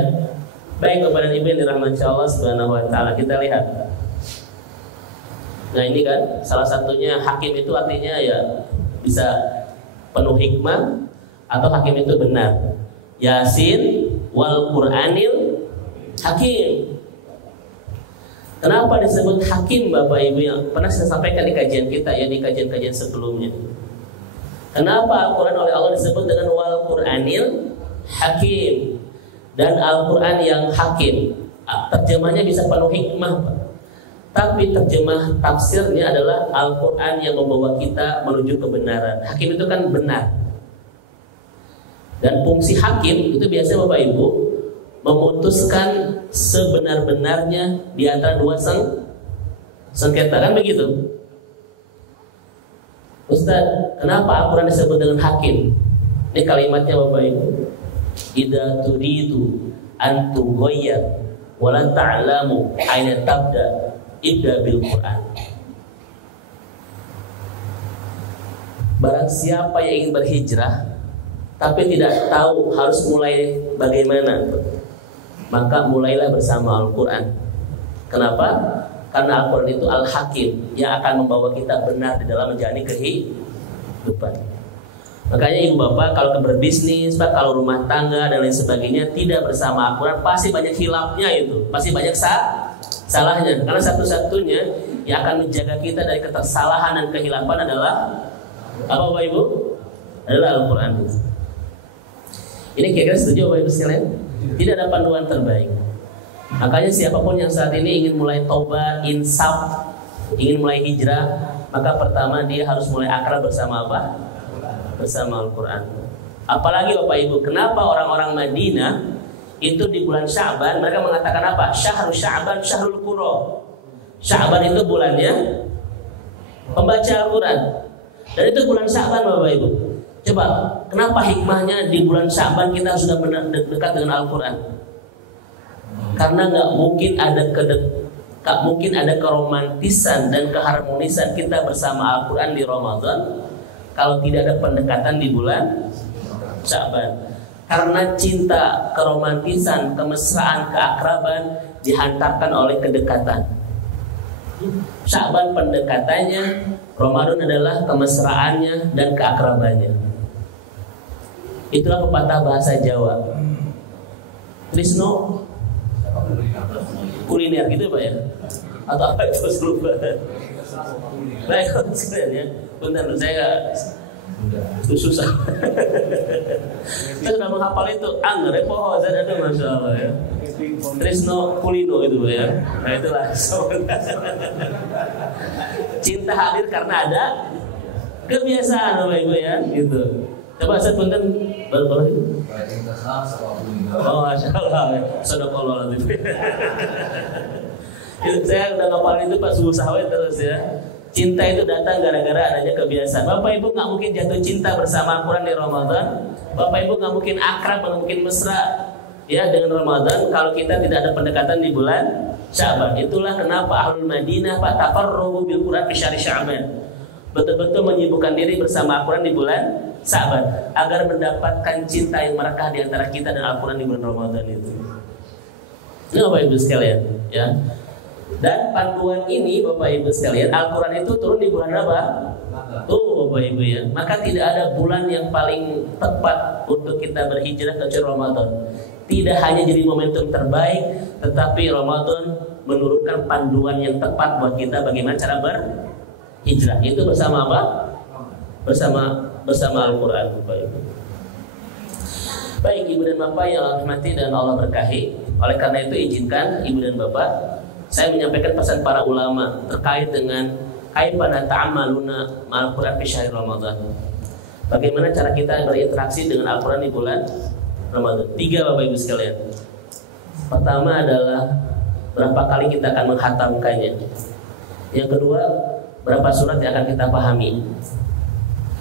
Baik Bapak dan Ibu yang dirahmati Allah Subhanahu wa taala, kita lihat. Nah, ini kan salah satunya hakim itu artinya ya bisa penuh hikmah atau hakim itu benar. Yasin wal Qur'anil hakim. Kenapa disebut hakim Bapak Ibu? Yang pernah saya sampaikan di kajian kita ya, di kajian-kajian sebelumnya. Kenapa Al-Quran oleh Allah disebut dengan wal Qur'anil hakim dan Al-Quran yang hakim? Terjemahnya bisa penuh hikmah Pak. Tapi terjemah tafsirnya adalah Al-Quran yang membawa kita menuju kebenaran. Hakim itu kan benar. Dan fungsi hakim itu biasanya Bapak Ibu memutuskan sebenar-benarnya di antara dua sengketa, kan begitu? Ustaz, kenapa Al-Quran disebut dengan hakim? Ini kalimatnya Bapak Ibu. Idza turidu an tughayyir wa la ta'lamu aina tabda ibda bil Quran. Barang siapa yang ingin berhijrah tapi tidak tahu harus mulai bagaimana, maka mulailah bersama Al-Quran. Kenapa? Karena Al-Quran itu Al-Hakim yang akan membawa kita benar di dalam menjalani kehidupan. Makanya ibu bapak kalau berbisnis, Pak, kalau rumah tangga dan lain sebagainya tidak bersama Al-Quran pasti banyak hilafnya itu, pasti banyak salahnya. Karena satu-satunya yang akan menjaga kita dari kesalahan dan kehilafan adalah apa Bapak Ibu? Adalah Al-Quran. Ini kira-kira setuju Bapak Ibu sekalian? Tidak ada panduan terbaik. Makanya siapapun yang saat ini ingin mulai taubat, insaf, ingin mulai hijrah, maka pertama dia harus mulai akrab bersama apa? Bersama Al-Quran. Apalagi Bapak Ibu, kenapa orang-orang Madinah itu di bulan Sya'ban mereka mengatakan apa? Syahrul Sya'ban, Syahrul Qura. Sya'ban itu bulannya pembaca Al-Quran. Dan itu bulan Sya'ban Bapak Ibu. Coba, kenapa hikmahnya di bulan Sya'ban kita sudah dekat dengan Al-Quran? Karena nggak mungkin ada keromantisan dan keharmonisan kita bersama Al-Quran di Ramadan kalau tidak ada pendekatan di bulan Sya'ban. Karena cinta, keromantisan, kemesraan, keakraban dihantarkan oleh kedekatan. Sya'ban pendekatannya, Ramadan adalah kemesraannya dan keakrabannya. Itulah pepatah bahasa Jawa. Trisno kuliner gitu Pak ya? Atau apa itu lupa? Baik sekalian ya. Bentar, Itu susah. Kita sudah menghafal itu angger poho zat ada Masya Allah ya. Trisno Kulino itu ya. Nah itulah. Cinta hadir karena ada kebiasaan Bapak Ibu ya gitu. Coba saya punten baru itu. Oh Masya Allah. Sadaqallah itu. Saya udah ngapalin itu pas susah terus ya. Cinta itu datang gara-gara adanya kebiasaan. Bapak Ibu nggak mungkin jatuh cinta bersama Al-Quran di Ramadan. Bapak Ibu nggak mungkin akrab, nggak mungkin mesra ya dengan Ramadan kalau kita tidak ada pendekatan di bulan Sya'ban. Itulah kenapa Ahlul Madinah tafarrugu bil Quran fi syahr Sya'ban. Betul-betul menyibukkan diri bersama Al-Quran di bulan Sya'ban agar mendapatkan cinta yang merekah di antara kita dan Al-Quran di bulan Ramadan itu. Ini Bapak Ibu sekalian ya. Dan panduan ini Bapak Ibu sekalian, Al-Quran itu turun di bulan apa? Tuh Bapak Ibu ya. Maka tidak ada bulan yang paling tepat untuk kita berhijrah kecuali Ramadan. Tidak hanya jadi momentum terbaik, tetapi Ramadan menurunkan panduan yang tepat buat kita bagaimana cara berhijrah. Itu bersama apa? Bersama Al-Quran Bapak Ibu. Baik Ibu dan Bapak yang Allah rahmati dan Allah berkahi. Oleh karena itu izinkan Ibu dan Bapak saya menyampaikan pesan para ulama terkait dengan kaifa ta'amaluna ma'al Quran fi syahr Ramadan. Bagaimana cara kita berinteraksi dengan Al-Quran di bulan Ramadan? 3 Bapak Ibu sekalian. Pertama adalah berapa kali kita akan menghatamkannya. Yang kedua, berapa surat yang akan kita pahami.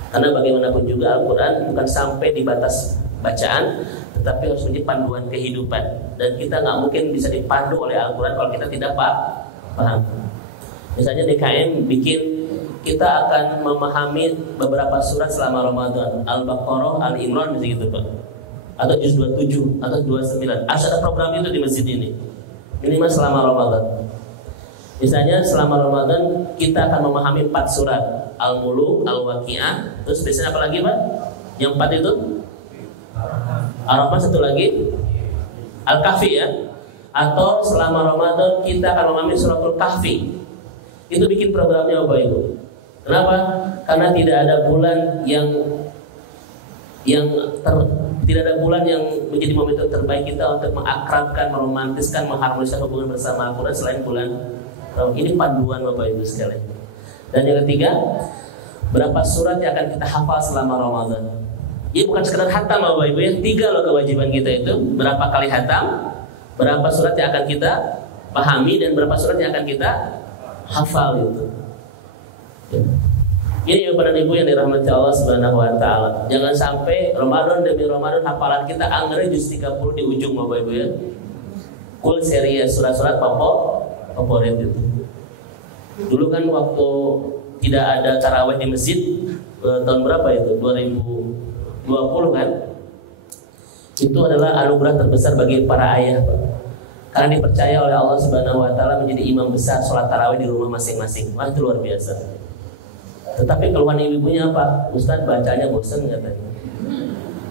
Karena bagaimanapun juga Al-Quran bukan sampai di batas bacaan, tetapi harus menjadi panduan kehidupan. Dan kita nggak mungkin bisa dipandu oleh Al-Quran kalau kita tidak paham. Misalnya DKM bikin kita akan memahami beberapa surat selama Ramadan, Al-Baqarah, Al-Imran misalnya gitu Pak, atau juz 27 atau 29. Ada program itu di masjid ini minimal selama Ramadan. Misalnya selama Ramadan kita akan memahami 4 surat, Al-Muluk, Al-Waqi'ah, terus biasanya apa lagi Pak? Yang 4 itu Ar-Rahman, satu lagi Al-Kahfi ya. Atau selama Ramadan kita akan memahami suratul Kahfi. Itu bikin programnya Bapak Ibu. Kenapa? Karena tidak ada bulan yang tidak ada bulan yang menjadi momentum terbaik kita untuk mengakrabkan, meromantiskan, mengharmoniskan hubungan bersama Al-Quran selain bulan Ramadan. Ini panduan Bapak Ibu sekalian. Dan yang ketiga, berapa surat yang akan kita hafal selama Ramadan. Ya bukan sekedar hatam Bapak Ibu ya. 3 loh kewajiban kita itu. Berapa kali hatam, berapa surat yang akan kita pahami, dan berapa surat yang akan kita hafal itu. Ya. Ini Bapak dan Ibu yang dirahmati Allah Subhanahu wa taala. Jangan sampai Ramadan demi Ramadan hafalan kita anggaran juz 30 di ujung Bapak Ibu ya. Full series surat-surat favorit itu. Dulu kan waktu tidak ada tarawih di masjid tahun berapa itu? 2020 kan? Itu adalah anugerah terbesar bagi para ayah, Pak. Karena dipercaya oleh Allah Subhanahu wa taala menjadi imam besar sholat tarawih di rumah masing-masing. Wah, itu luar biasa. Tetapi keluhan ibu-ibunya apa? Ustaz bacanya bosan katanya.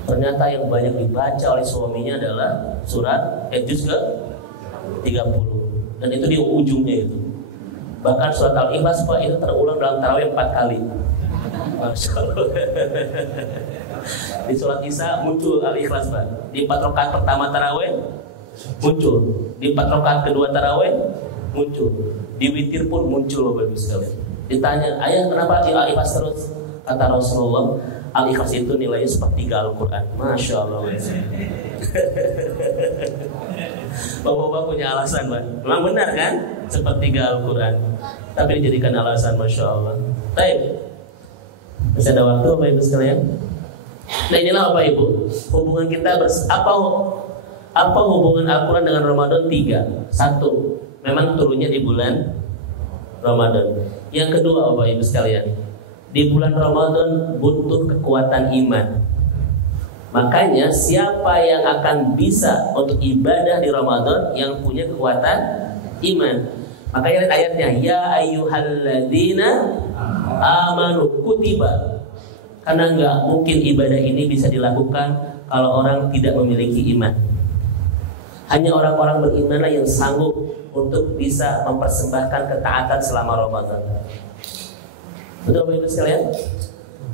Ternyata yang banyak dibaca oleh suaminya adalah surat juz ke 30. Dan itu di ujungnya itu. Bahkan surat Al-Ikhlas Pak itu terulang dalam tarawih 4 kali. Masya Allah. Di sholat Isya muncul Al-Ikhlas Pak. Di 4 rakaat pertama tarawih muncul. Di 4 rakaat kedua tarawih muncul. Di witir pun muncul Bapak Ibu sekalian. Ditanya, ayah kenapa Al-Ikhlas terus? Kata Rasulullah, Al-Ikhlas itu nilainya sepertiga Al-Quran. Masya Allah. Bapak-bapak punya alasan Pak. Memang benar kan? Sepertiga Al-Quran. Tapi dijadikan alasan, Masya Allah. Baik, masih ada waktu Bapak Ibu sekalian. Nah inilah Bapak Ibu, hubungan kita apa hubungan Al-Quran dengan Ramadan? 3. 1, memang turunnya di bulan Ramadan. Yang kedua Bapak Ibu sekalian, di bulan Ramadan butuh kekuatan iman. Makanya siapa yang akan bisa untuk ibadah di Ramadan? Yang punya kekuatan iman. Makanya ayatnya, ya ayyuhalladzina amanu kutiba. Karena nggak mungkin ibadah ini bisa dilakukan kalau orang tidak memiliki iman. Hanya orang-orang berimanlah yang sanggup untuk bisa mempersembahkan ketaatan selama Ramadan. Betul Bapak Ibu sekalian?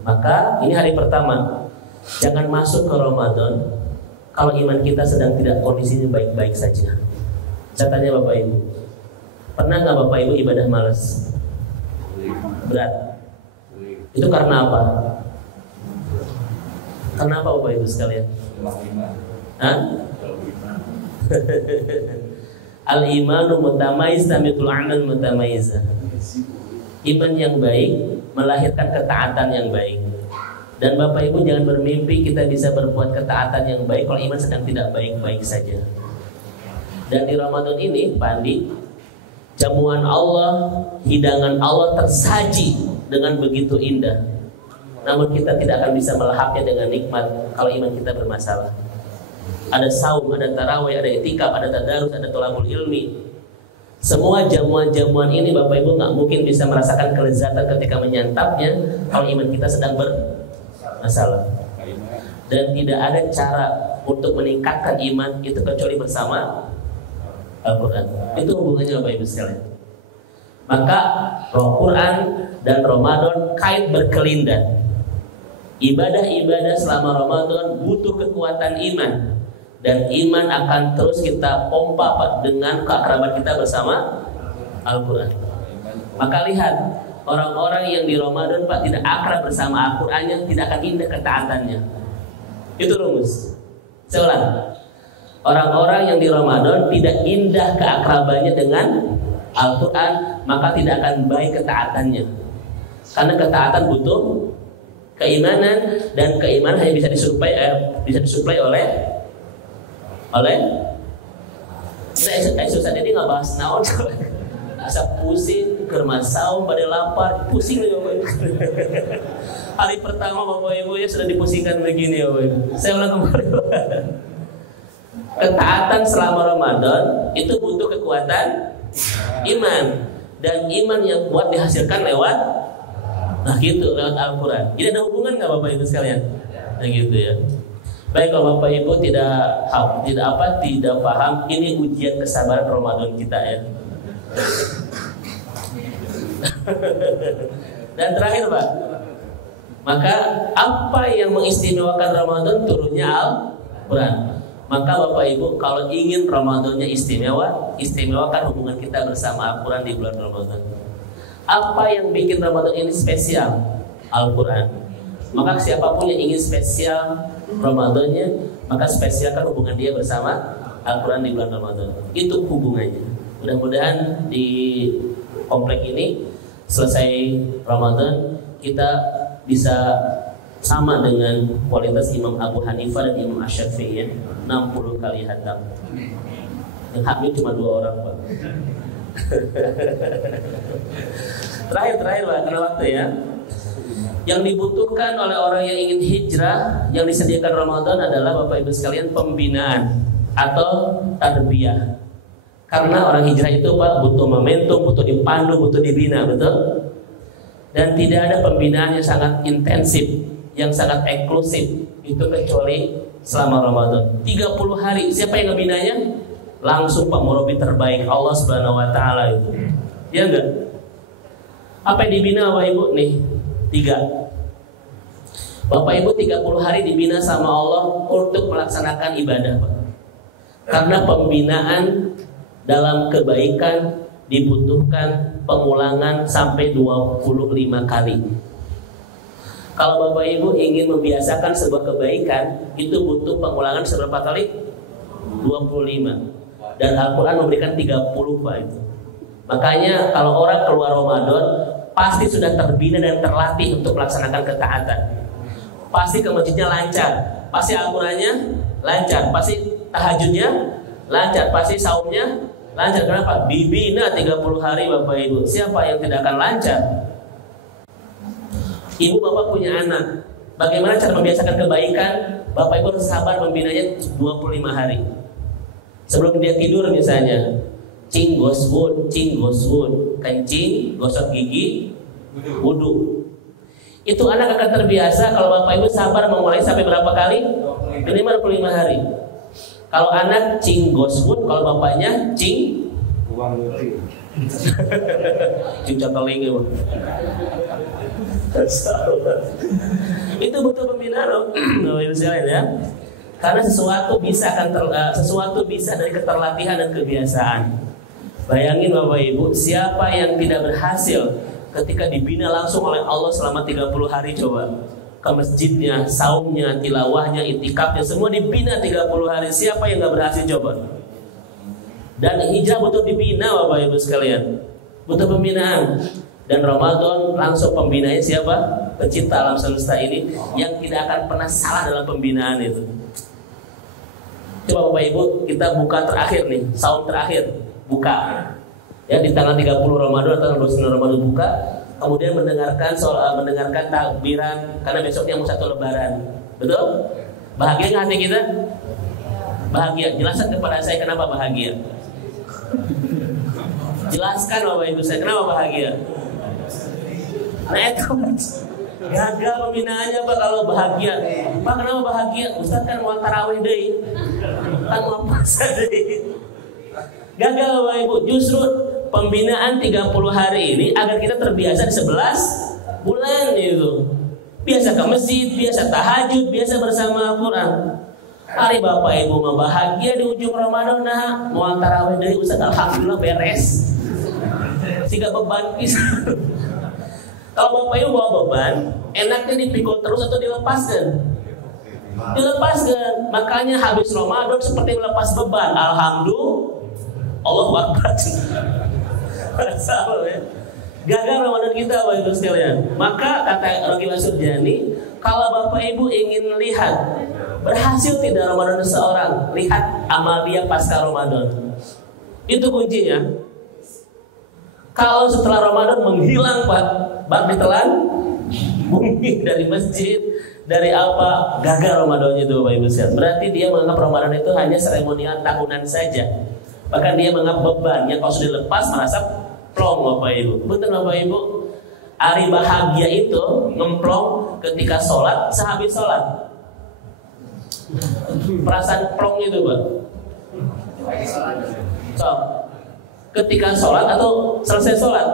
Maka ini hari pertama. Jangan masuk ke Ramadan kalau iman kita sedang tidak kondisinya baik-baik saja. Saya tanya Bapak Ibu, pernah nggak Bapak Ibu ibadah malas? Berat. Itu karena apa? Kenapa Bapak Ibu sekalian? Hah? Al-imanu mutamayyiz tamitul amal mutamayyiza. Iman yang baik melahirkan ketaatan yang baik. Dan Bapak Ibu jangan bermimpi kita bisa berbuat ketaatan yang baik kalau iman sedang tidak baik-baik saja. Dan di Ramadan ini, Pak Andi, jamuan Allah, hidangan Allah tersaji dengan begitu indah. Namun kita tidak akan bisa melahapnya dengan nikmat kalau iman kita bermasalah. Ada saum, ada tarawih, ada itikaf, ada tadarus, ada thalabul ilmi. Semua jamuan-jamuan ini Bapak Ibu nggak mungkin bisa merasakan kelezatan ketika menyantapnya kalau iman kita sedang bermasalah. Dan tidak ada cara untuk meningkatkan iman itu kecuali bersama Al-Quran. Itu hubungannya Bapak Ibu sekalian. Maka Al-Quran dan Ramadan kait berkelindan. Ibadah-ibadah selama Ramadan butuh kekuatan iman. Dan iman akan terus kita pompa dengan keakraban kita bersama Al-Quran. Maka lihat, orang-orang yang di Ramadan Pak tidak akrab bersama Al-Qurannya, tidak akan indah ketaatannya. Itu rumus. Saya ulang, orang-orang yang di Ramadan tidak indah keakrabannya dengan Al-Quran, maka tidak akan baik ketaatannya. Karena ketaatan butuh keimanan, dan keimanan hanya bisa disuplai oleh Ustaz ini nggak bahas naon, asa pusing, kerma saum, pada lapar, pusing ya Bapak Ibu. Hari pertama Bapak Ibu ya sudah dipusingkan begini ya Bapak Ibu. Saya ulang kembali. Ketaatan selama Ramadan itu butuh kekuatan iman, dan iman yang kuat dihasilkan lewat Al-Quran. Ini ada hubungan nggak Bapak Ibu sekalian? Nah gitu ya. Baik, kalau Bapak Ibu tidak paham, ini ujian kesabaran Ramadan kita ya. Dan terakhir Pak, maka apa yang mengistimewakan Ramadan? Turunnya Al-Quran. Maka Bapak Ibu kalau ingin Ramadannya istimewa, istimewakan hubungan kita bersama Al-Quran di bulan Ramadan. Apa yang bikin Ramadan ini spesial? Al-Quran. Maka siapapun yang ingin spesial Ramadannya, maka spesialkan hubungan dia bersama Al-Quran di bulan Ramadan. Itu hubungannya. Mudah-mudahan di komplek ini selesai Ramadan kita bisa sama dengan kualitas Imam Abu Hanifah dan Imam Asy-Syafi'i, 60 kali khatam. Yang hamil cuma 2 orang Pak. Terakhir Pak, karena waktu ya. Yang dibutuhkan oleh orang yang ingin hijrah, yang disediakan Ramadan adalah Bapak Ibu sekalian pembinaan atau tarbiyah. Karena orang hijrah itu Pak butuh momentum, butuh dipandu, butuh dibina, betul? Dan tidak ada pembinaan yang sangat intensif, yang sangat eksklusif itu kecuali selama Ramadan. 30 hari, siapa yang ngebinanya? Langsung Pak murabi terbaik Allah Subhanahu wa taala itu. Ya enggak? Apa yang dibina Bapak Ibu nih? 3. Bapak Ibu 30 hari dibina sama Allah untuk melaksanakan ibadah Pak. Karena pembinaan dalam kebaikan dibutuhkan pengulangan sampai 25 kali. Kalau Bapak Ibu ingin membiasakan sebuah kebaikan, itu butuh pengulangan seberapa kali? 25. Dan Al-Quran memberikan 30 Pak itu. Makanya kalau orang keluar Ramadan pasti sudah terbina dan terlatih untuk melaksanakan ketaatan. Pasti ke masjidnya lancar, pasti Al-Qurannya lancar, pasti tahajudnya lancar, pasti saumnya lancar. Kenapa? Dibina 30 hari Bapak Ibu. Siapa yang tidak akan lancar? Ibu Bapak punya anak, bagaimana cara membiasakan kebaikan? Bapak Ibu harus sabar membinanya 25 hari. Sebelum dia tidur misalnya, cing goswood, kencing, gosok gigi, wudu. Itu anak akan terbiasa kalau Bapak Ibu sabar memulai sampai berapa kali? Minimal 25 hari. Kalau anak cing goswood, kalau bapaknya cing Cucak teling ya. Itu butuh pembinaan loh, ya. Karena sesuatu bisa dari keterlatihan dan kebiasaan. Bayangin Bapak Ibu, siapa yang tidak berhasil ketika dibina langsung oleh Allah selama 30 hari coba. Ke masjidnya, saumnya, tilawahnya, itikafnya, semua dibina 30 hari. Siapa yang gak berhasil coba? Dan hijrah butuh dibina Bapak Ibu sekalian. Butuh pembinaan. Dan Ramadan langsung pembinanya siapa? Pencipta alam semesta ini yang tidak akan pernah salah dalam pembinaan itu. Coba Bapak Ibu, kita buka terakhir nih, saum terakhir, buka. Ya di tanggal 30 Ramadan atau 29 Ramadan buka, kemudian mendengarkan takbiran karena besoknya mau 1 Lebaran. Betul? Bahagia nggak hati kita? Bahagia. Jelaskan kepada saya kenapa bahagia. Jelaskan Bapak Ibu saya kenapa bahagia. Nah itu gagal pembinaannya Pak kalau bahagia. Pak kenapa bahagia? Ustaz kan mau tarawih deh, kan mau puasa deh. Gagal Bapak Ibu. Justru pembinaan 30 hari ini agar kita terbiasa di 11 bulan itu. Biasa ke masjid, biasa tahajud, biasa bersama Al-Quran. Hari Bapak Ibu mau bahagia di ujung Ramadan, nah mau tarawih dari Ustaz alhamdulillah beres. Sehingga beban bisa. Kalau Bapak Ibu bawa beban, enaknya dipikul terus atau dilepaskan? Dilepaskan. Makanya habis Ramadan seperti melepas beban. Alhamdulillah. Allahu Akbar. Salah ya. Gagal Ramadan kita Bapak Ibu sekalian. Maka kata Rogi Wasurjani, kalau Bapak Ibu ingin lihat berhasil tidak Ramadan seseorang, lihat amal dia pasca Ramadan. Itu kuncinya. Kalau setelah Ramadan menghilang Pak, bak ditelan bumi dari masjid, dari apa, gagal Ramadannya itu Bapak Ibu sekalian. Berarti dia menganggap Ramadan itu hanya seremonial tahunan saja. Bahkan dia menganggap beban yang kalau sudah dilepas merasa plong Bapak Ibu. Betul Bapak Ibu. Hari bahagia itu ngemplong ketika sholat, sehabis sholat. Perasaan plong itu Pak. So, ketika sholat atau selesai sholat.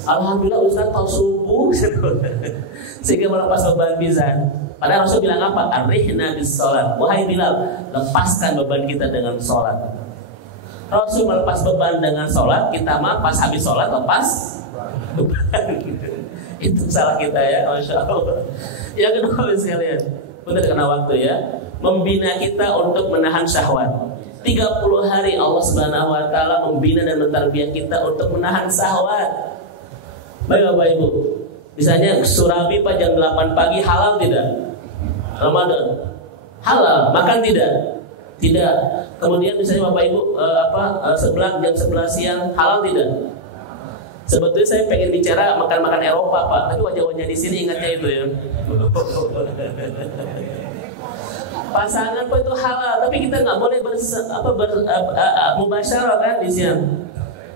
Alhamdulillah Ustaz tahu subuh sehingga melepas beban pisan. Padahal Rasul bilang apa? Arihna bis sholat. Wahai Bilal, lepaskan beban kita dengan sholat. Rasul melepas beban dengan sholat, kita mah pas habis sholat lepas beban. Itu salah kita ya, Masya Allah. Yang kedua sekalian, benar kena waktu ya, membina kita untuk menahan syahwat. 30 hari Allah Subhanahu wa taala membina dan mentarbiah kita untuk menahan syahwat. Baik Bapak Ibu, misalnya surabi Pak jam 8 pagi halal tidak? Ramadan halal, makan tidak? Tidak. Kemudian misalnya Bapak Ibu sebelah jam 11 siang halal tidak? Sebetulnya saya pengen bicara makan-makan Eropa Pak, tapi wajah-wajah di sini ingatnya itu ya. Pasangan Pak itu halal, tapi kita nggak boleh mubasyarah kan di siang.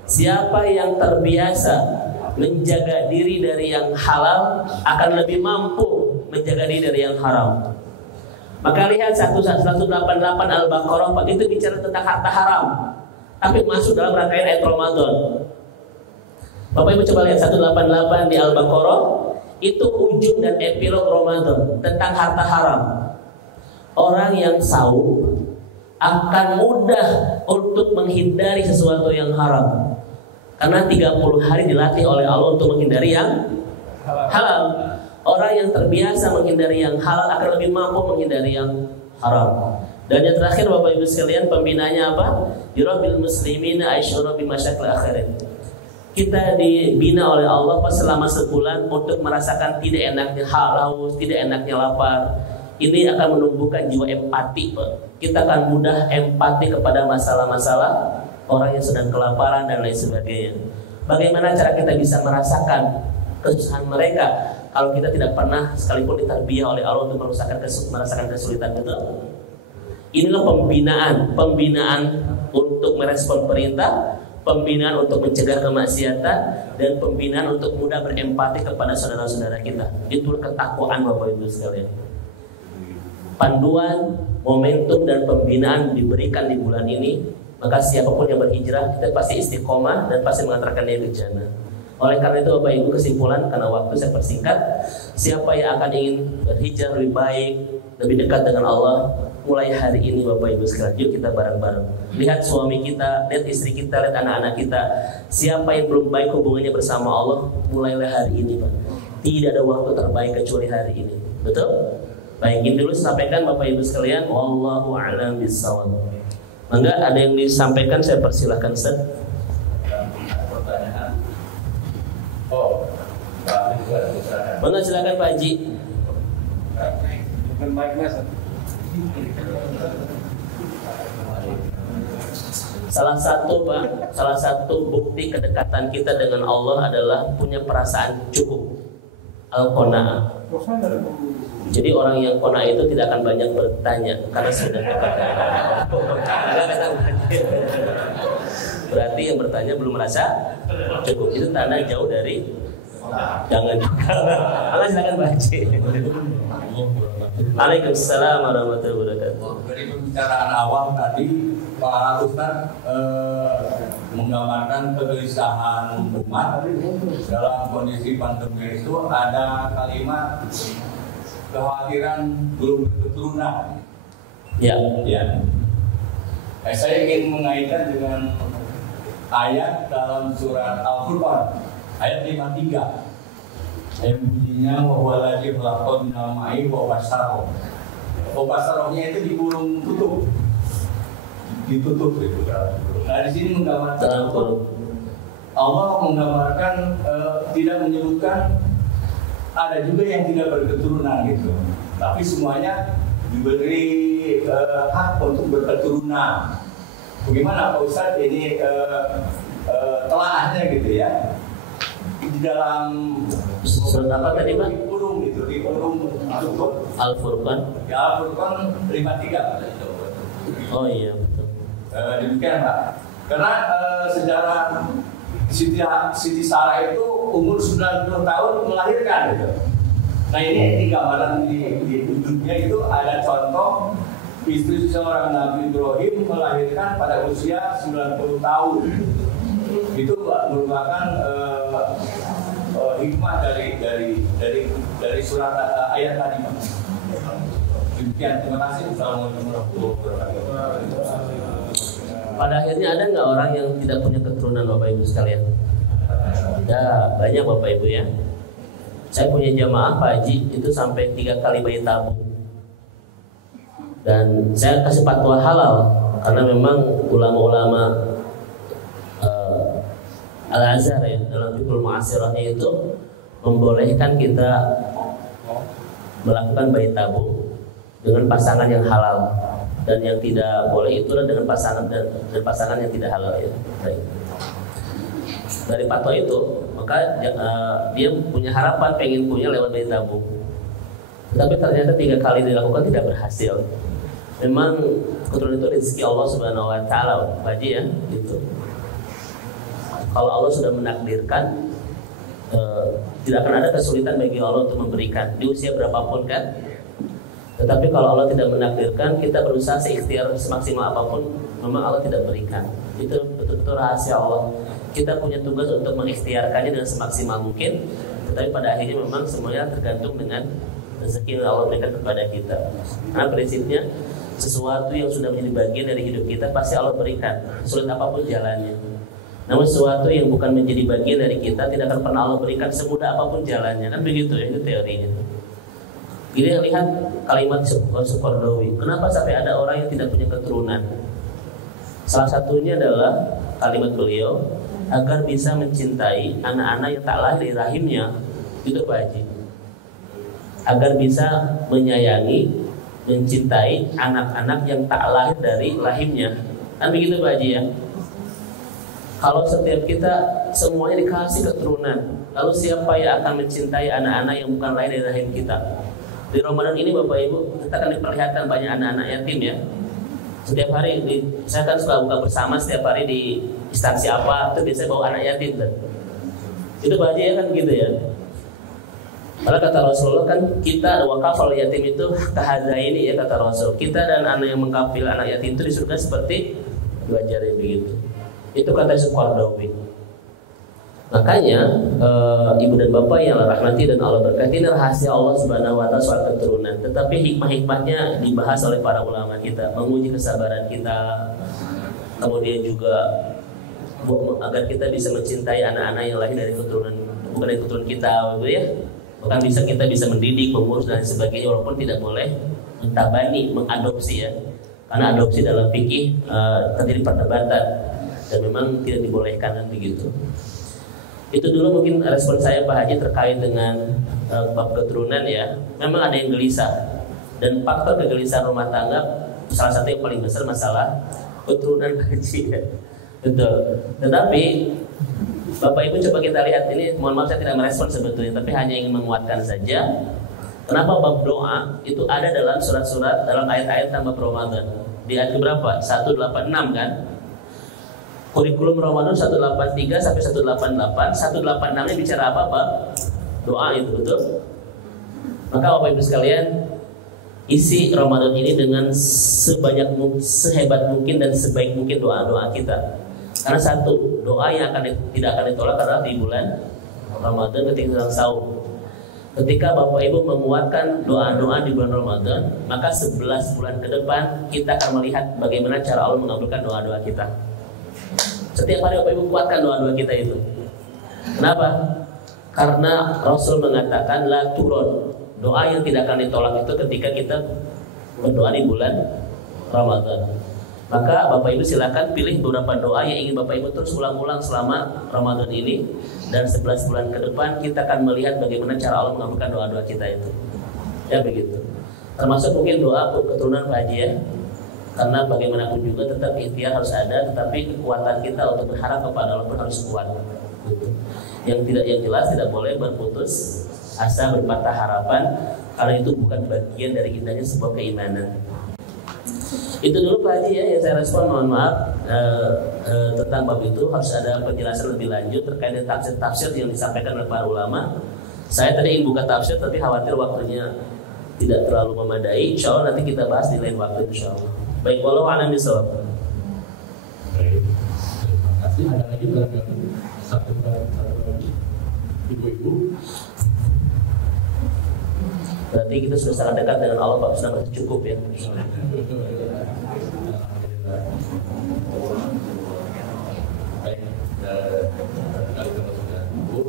Siapa yang terbiasa menjaga diri dari yang halal akan lebih mampu menjaga diri dari yang haram. Maka lihat 188 Al-Baqarah Pak, itu bicara tentang harta haram, tapi masuk dalam rangkaian ayat Ramadan. Bapak Ibu coba lihat 188 di Al-Baqarah, itu ujung dan epilog Ramadan tentang harta haram. Orang yang saum akan mudah untuk menghindari sesuatu yang haram. Karena 30 hari dilatih oleh Allah untuk menghindari yang halal. Orang yang terbiasa menghindari yang halal akan lebih mampu menghindari yang haram. Dan yang terakhir Bapak Ibu sekalian, pembinaannya apa? Yurabil muslimina aisyura bimasyakil akhirin. Kita dibina oleh Allah pas selama sebulan untuk merasakan tidak enaknya haus, tidak enaknya lapar. Ini akan menumbuhkan jiwa empati Pak. Kita akan mudah empati kepada masalah-masalah orang yang sedang kelaparan dan lain sebagainya. Bagaimana cara kita bisa merasakan kesusahan mereka kalau kita tidak pernah sekalipun ditarbiyah oleh Allah untuk merasakan kesulitan itu? Inilah pembinaan untuk merespon perintah, pembinaan untuk mencegah kemaksiatan, dan pembinaan untuk mudah berempati kepada saudara-saudara kita. Itu ketakwaan Bapak Ibu sekalian. Panduan, momentum dan pembinaan diberikan di bulan ini maka siapapun yang berhijrah itu pasti istiqomah dan pasti mengantarkan dia ke jannah. Oleh karena itu Bapak Ibu, kesimpulan karena waktu saya persingkat, siapa yang akan ingin berhijrah lebih baik, lebih dekat dengan Allah, mulai hari ini Bapak Ibu sekalian, yuk kita bareng-bareng. Lihat suami kita, lihat istri kita, lihat anak-anak kita. Siapa yang belum baik hubungannya bersama Allah, mulailah hari ini Pak. Tidak ada waktu terbaik kecuali hari ini. Betul? Baik, ini dulu sampaikan Bapak Ibu sekalian. Wallahu a'lam bishawab. Enggak ada yang disampaikan, saya persilahkan Ustaz. Pertanyaan. Oh, Pak juga silakan. Bangga silakan Pak Haji. Bukan mic mas. Salah satu bukti kedekatan kita dengan Allah adalah punya perasaan cukup. Al-qanaah. Jadi orang yang qanaah itu tidak akan banyak bertanya karena sudah dekat dengan Allah. Berarti yang bertanya belum merasa cukup. Itu tanda jauh dari jangan juga. Allah silakan Pak Haji. Waalaikumsalam warahmatullahi wabarakatuh. Dari pembicaraan awal tadi Pak Ustaz menggambarkan kegelisahan umat dalam kondisi pandemi itu, ada kalimat kekhawatiran belum berketurunan. Ya. Saya ingin mengaitkan dengan ayat dalam surat Al-Furqan ayat 53. Yang bunyinya wawalajib lakon namai wawasaroh. Wawasarohnya itu dikurung ditutup gitu. Nah di sini menggambarkan Allah menggambarkan tidak menyebutkan ada juga yang tidak berketurunan gitu. Tapi semuanya diberi hak untuk berketurunan. Bagaimana Pak Ustadz ini telaahnya gitu ya? Di dalam surat apa tadi Pak? Dikurung ditutup. Al-Furqan. Ya Al-Furqan 53. Oh iya betul. Demikian Pak. Karena sejarah Siti Sarah itu umur 90 tahun melahirkan gitu. Nah ini di gambaran di ujungnya itu ada contoh istri seorang Nabi Ibrahim melahirkan pada usia 90 tahun. Itu merupakan hikmah dari surat ayat tadi. Demikian, terima kasih. Assalamualaikum warahmatullahi wabarakatuh. Pada akhirnya ada nggak orang yang tidak punya keturunan Bapak Ibu sekalian? Ada, banyak Bapak Ibu ya. Saya punya jamaah Pak Haji itu sampai 3 kali bayi tabung. Dan saya kasih fatwa halal karena memang ulama-ulama Al-Azhar ya dalam fiqhul mu'asirahnya itu membolehkan kita melakukan bayi tabung dengan pasangan yang halal, dan yang tidak boleh itu dengan pasangan dan pasangan yang tidak halal ya. Baik. Dari fatwa itu maka dia punya harapan pengen punya lewat bayi tabung, tapi ternyata 3 kali dilakukan tidak berhasil. Memang keturunan itu rezeki Allah Subhanahu Wa Taala Pak Haji ya gitu. Kalau Allah sudah menakdirkan, tidak akan ada kesulitan bagi Allah untuk memberikan di usia berapapun kan. Tetapi kalau Allah tidak menakdirkan, kita berusaha seikhtiar semaksimal apapun, memang Allah tidak berikan. Itu betul-betul rahasia Allah. Kita punya tugas untuk mengikhtiarkannya dengan semaksimal mungkin, tetapi pada akhirnya memang semuanya tergantung dengan rezeki yang Allah berikan kepada kita. Karena prinsipnya sesuatu yang sudah menjadi bagian dari hidup kita pasti Allah berikan, sulit apapun jalannya. Namun sesuatu yang bukan menjadi bagian dari kita tidak akan pernah Allah berikan semudah apapun jalannya, kan begitu ya, itu teorinya. Jadi lihat kalimat Sukordowi, kenapa sampai ada orang yang tidak punya keturunan? Salah satunya adalah kalimat beliau, agar bisa mencintai anak-anak yang tak lahir dari rahimnya. Itu Pak Haji. Agar bisa menyayangi, mencintai anak-anak yang tak lahir dari rahimnya. Kan begitu Pak Haji ya. Kalau setiap kita semuanya dikasih keturunan, lalu siapa yang akan mencintai anak-anak yang bukan lahir dari rahim kita? Di Ramadan ini Bapak Ibu, kita akan diperlihatkan banyak anak-anak yatim ya. Setiap hari saya kan suka buka bersama setiap hari di instansi apa, itu biasanya bawa anak yatim kan. Itu Pak Haji ya kan gitu ya. Malah kata Rasulullah kan kita wakafal yatim itu kahadza ini ya kata Rasul. Kita dan anak yang mengkafil anak yatim itu di surga seperti Diajarin begitu. Itu kata Qaradawi. Makanya ibu dan bapak yang Allah rahmati dan Allah berkati, ini rahasia Allah Subhanahu wa taala soal keturunan. Tetapi hikmah-hikmahnya dibahas oleh para ulama kita, menguji kesabaran kita. Kemudian juga agar kita bisa mencintai anak-anak yang lahir dari keturunan, bukan dari keturunan kita, gitu ya. Bahkan kita bisa mendidik, mengurus dan sebagainya, walaupun tidak boleh mentabani, mengadopsi ya. Karena adopsi dalam fikih terjadi perdebatan dan memang tidak dibolehkan begitu. Itu dulu mungkin respon saya Pak Haji terkait dengan bab keturunan ya. Memang ada yang gelisah, dan faktor kegelisahan rumah tangga salah satu yang paling besar masalah keturunan Haji ya. Betul. Tetapi Bapak Ibu coba kita lihat ini, mohon maaf saya tidak merespon sebetulnya, tapi hanya ingin menguatkan saja. Kenapa bab doa itu ada dalam surat-surat, dalam ayat-ayat tentang Ramadan. Di ayat berapa? 186 kan? Kurikulum Ramadan 183 sampai 188. 186 ini bicara apa, Pak? Doa itu, betul? Maka Bapak Ibu sekalian, isi Ramadan ini dengan sehebat mungkin dan sebaik mungkin doa-doa kita. Karena satu, doa yang tidak akan ditolak adalah di bulan Ramadan ketika sedang sahur. Ketika Bapak Ibu menguatkan doa-doa di bulan Ramadan, maka 11 bulan ke depan kita akan melihat bagaimana cara Allah mengabulkan doa-doa kita. Setiap hari Bapak Ibu kuatkan doa-doa kita itu. Kenapa? Karena Rasul mengatakan la turun, doa yang tidak akan ditolak itu ketika kita berdoa di bulan Ramadan. Maka Bapak Ibu silakan pilih beberapa doa yang ingin Bapak Ibu terus ulang-ulang selama Ramadan ini, dan 11 bulan ke depan kita akan melihat bagaimana cara Allah mengabulkan doa-doa kita itu. Ya begitu. Termasuk mungkin doa keturunan Pak Haji ya. Karena bagaimanapun juga tetap ikhtiar harus ada, tetapi kekuatan kita untuk berharap kepada Allah pun harus kuat. Gitu. Yang jelas tidak boleh berputus asa, berpatah harapan, karena itu bukan bagian dari indahnya sebuah keimanan. Itu dulu Pak Haji ya yang saya respon, mohon maaf tentang bab itu harus ada penjelasan lebih lanjut terkait dengan tafsir-tafsir yang disampaikan oleh para ulama. Saya tadi ingin buka tafsir tapi khawatir waktunya tidak terlalu memadai. Insya Allah nanti kita bahas di lain waktu insya Allah. Baik, walau a'lam bishawab. Baik, terima kasih. Ada lagi barangkali satu lagi ibu-ibu. Berarti kita sudah sangat dekat dengan Allah, Pak, sudah merasa cukup ya. Baik, kalau sudah cukup,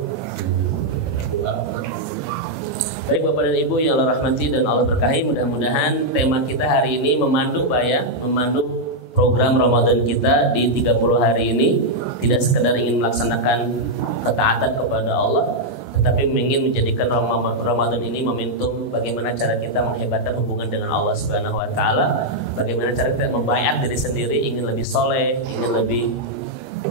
Baik Bapak dan Ibu yang Allah rahmati dan Allah berkahi, mudah-mudahan tema kita hari ini memandu Pak ya, memandu program Ramadan kita di 30 hari ini. Tidak sekedar ingin melaksanakan ketaatan kepada Allah, tetapi ingin menjadikan Ramadan ini momentum bagaimana cara kita menghebatkan hubungan dengan Allah Subhanahu wa taala, bagaimana cara kita membayar diri sendiri ingin lebih soleh, ingin lebih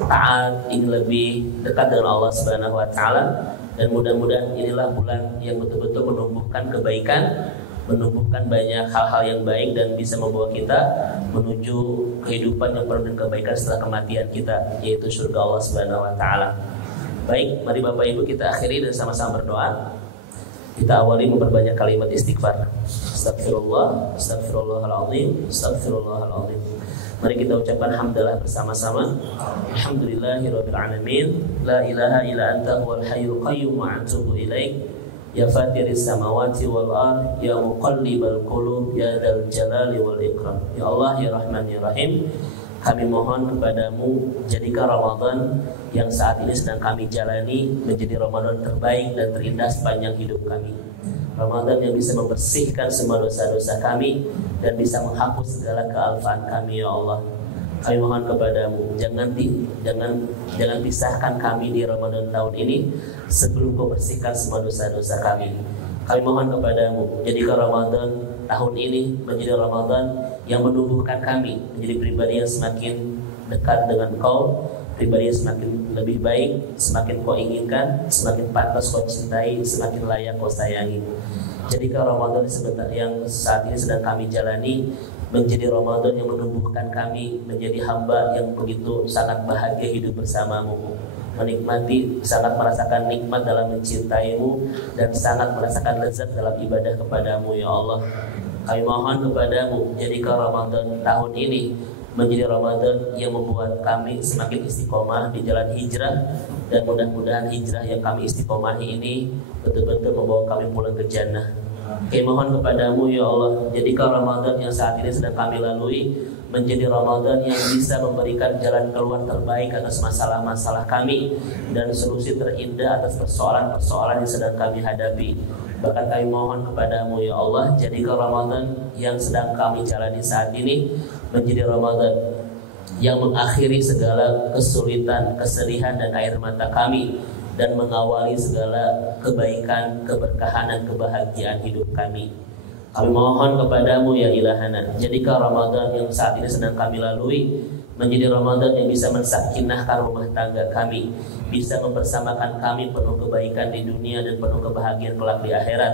taat, ingin lebih dekat dengan Allah Subhanahu wa taala. Dan mudah-mudahan inilah bulan yang betul-betul menumbuhkan kebaikan, menumbuhkan banyak hal-hal yang baik dan bisa membawa kita menuju kehidupan yang penuh dengan kebaikan setelah kematian kita, yaitu surga Allah Subhanahu wa taala. Baik, mari Bapak Ibu kita akhiri dan sama-sama berdoa. Kita awali memperbanyak kalimat istighfar. Astagfirullah, astagfirullahaladzim, astagfirullahaladzim. Mari kita ucapkan hamdalah bersama-sama. Alhamdulillahirabbil alamin. La ilaha illa anta huwal hayyul qayyum wa atubu ilaik. Ya fatiris samawati wal ard, ya muqallibal qulub, ya dzal jalali wal ikram. Ya Allah, ya Rahman, ya Rahim. Kami mohon kepadamu, jadikan Ramadan yang saat ini sedang kami jalani menjadi Ramadan terbaik dan terindah sepanjang hidup kami. Ramadan yang bisa membersihkan semua dosa-dosa kami dan bisa menghapus segala kealfaan kami, ya Allah. Kami mohon kepadamu, jangan pisahkan kami di Ramadan tahun ini sebelum kau bersihkan semua dosa-dosa kami. Kami mohon kepadamu, jadikan Ramadan tahun ini menjadi Ramadan yang menumbuhkan kami menjadi pribadi yang semakin dekat dengan Kau, pribadi yang semakin lebih baik, semakin Kau inginkan, semakin pantas Kau cintai, semakin layak Kau sayangi. Jadikan Ramadan yang saat ini sedang kami jalani menjadi Ramadan yang menumbuhkan kami menjadi hamba yang begitu sangat bahagia hidup bersamamu, menikmati, sangat merasakan nikmat dalam mencintaimu dan sangat merasakan lezat dalam ibadah kepadamu, ya Allah. Kami mohon kepadamu, jadikan Ramadan tahun ini menjadi Ramadan yang membuat kami semakin istiqomah di jalan hijrah, dan mudah-mudahan hijrah yang kami istiqomahi ini betul-betul membawa kami pulang ke jannah. Kami mohon kepadamu ya Allah, jadikan Ramadan yang saat ini sedang kami lalui menjadi Ramadan yang bisa memberikan jalan keluar terbaik atas masalah-masalah kami dan solusi terindah atas persoalan-persoalan yang sedang kami hadapi. Bahkan kami mohon kepadamu ya Allah, jadikan Ramadan yang sedang kami jalani saat ini menjadi Ramadan yang mengakhiri segala kesulitan, kesedihan dan air mata kami, dan mengawali segala kebaikan, keberkahan dan kebahagiaan hidup kami. Kami mohon kepadamu ya ilahana, jadikan Ramadan yang saat ini sedang kami lalui menjadi Ramadan yang bisa mensakinahkan rumah tangga kami, bisa mempersamakan kami penuh kebaikan di dunia dan penuh kebahagiaan kelak di akhirat.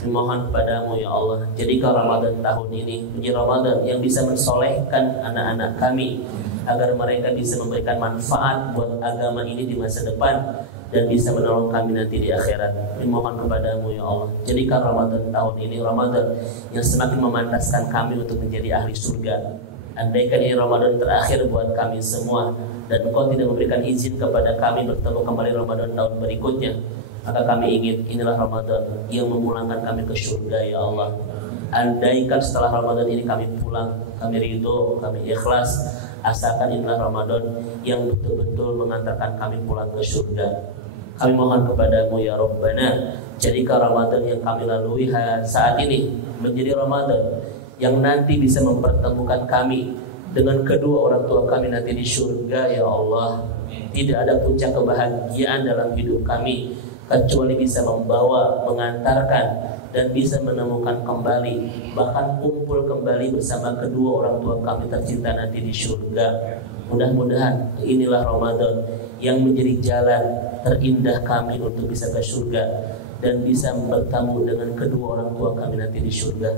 Kami mohon kepadamu ya Allah, jadikan Ramadan tahun ini menjadi Ramadan yang bisa mensolehkan anak-anak kami, agar mereka bisa memberikan manfaat buat agama ini di masa depan dan bisa menolong kami nanti di akhirat. Kami mohon kepadamu ya Allah, jadikan Ramadan tahun ini Ramadan yang semakin memantaskan kami untuk menjadi ahli surga. Andaikan ini Ramadan terakhir buat kami semua dan Engkau tidak memberikan izin kepada kami bertemu kembali Ramadan tahun berikutnya, maka kami ingin inilah Ramadan yang memulangkan kami ke surga ya Allah. Andaikan setelah Ramadan ini kami pulang, kami ridho, kami ikhlas, asalkan inilah Ramadan yang betul-betul mengantarkan kami pulang ke surga. Kami mohon kepadamu ya Rabbana, jadikan Ramadan yang kami lalui saat ini menjadi Ramadan yang nanti bisa mempertemukan kami dengan kedua orang tua kami nanti di surga ya Allah. Tidak ada puncak kebahagiaan dalam hidup kami kecuali bisa membawa, mengantarkan dan bisa menemukan kembali, bahkan kumpul kembali bersama kedua orang tua kami tercinta nanti di surga. Mudah-mudahan inilah Ramadan yang menjadi jalan terindah kami untuk bisa ke surga dan bisa bertemu dengan kedua orang tua kami nanti di surga.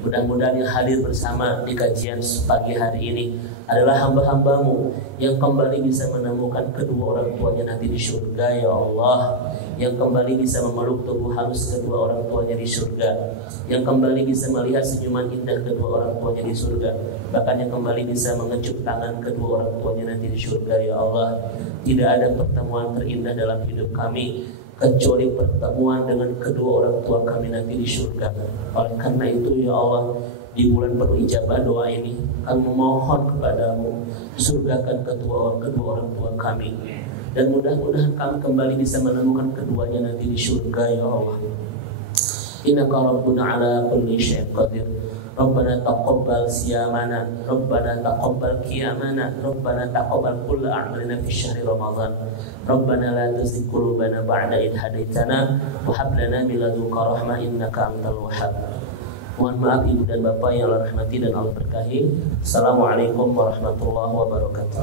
Mudah-mudahan yang hadir bersama di kajian pagi hari ini adalah hamba-hambamu yang kembali bisa menemukan kedua orang tuanya nanti di surga ya Allah, yang kembali bisa memeluk tubuh halus kedua orang tuanya di surga, yang kembali bisa melihat senyuman indah kedua orang tuanya di surga, bahkan yang kembali bisa mengecup tangan kedua orang tuanya nanti di surga ya Allah. Tidak ada pertemuan terindah dalam hidup kami kecuali pertemuan dengan kedua orang tua kami nanti di surga. Oleh karena itu ya Allah, di bulan penuh ijabah doa ini kami memohon kepadamu, surgakan kedua orang tua kami, dan mudah-mudahan kami kembali bisa menemukan keduanya nanti di surga ya Allah. Innaka rabbuna ala kulli syai'in qadir. Rabbana taqabbal siyamana, Rabbana taqabbal qiyamana, Rabbana taqabbal kulla a'malina fi syahri Ramadan. Rabbana la tuzigh qulubana ba'da idh hadaitana wa hab lana min ladunka rahmah innaka antal wahhab. Mohon maaf ibu dan bapak yang Allah rahmati dan Allah berkahi. Assalamualaikum warahmatullahi wabarakatuh.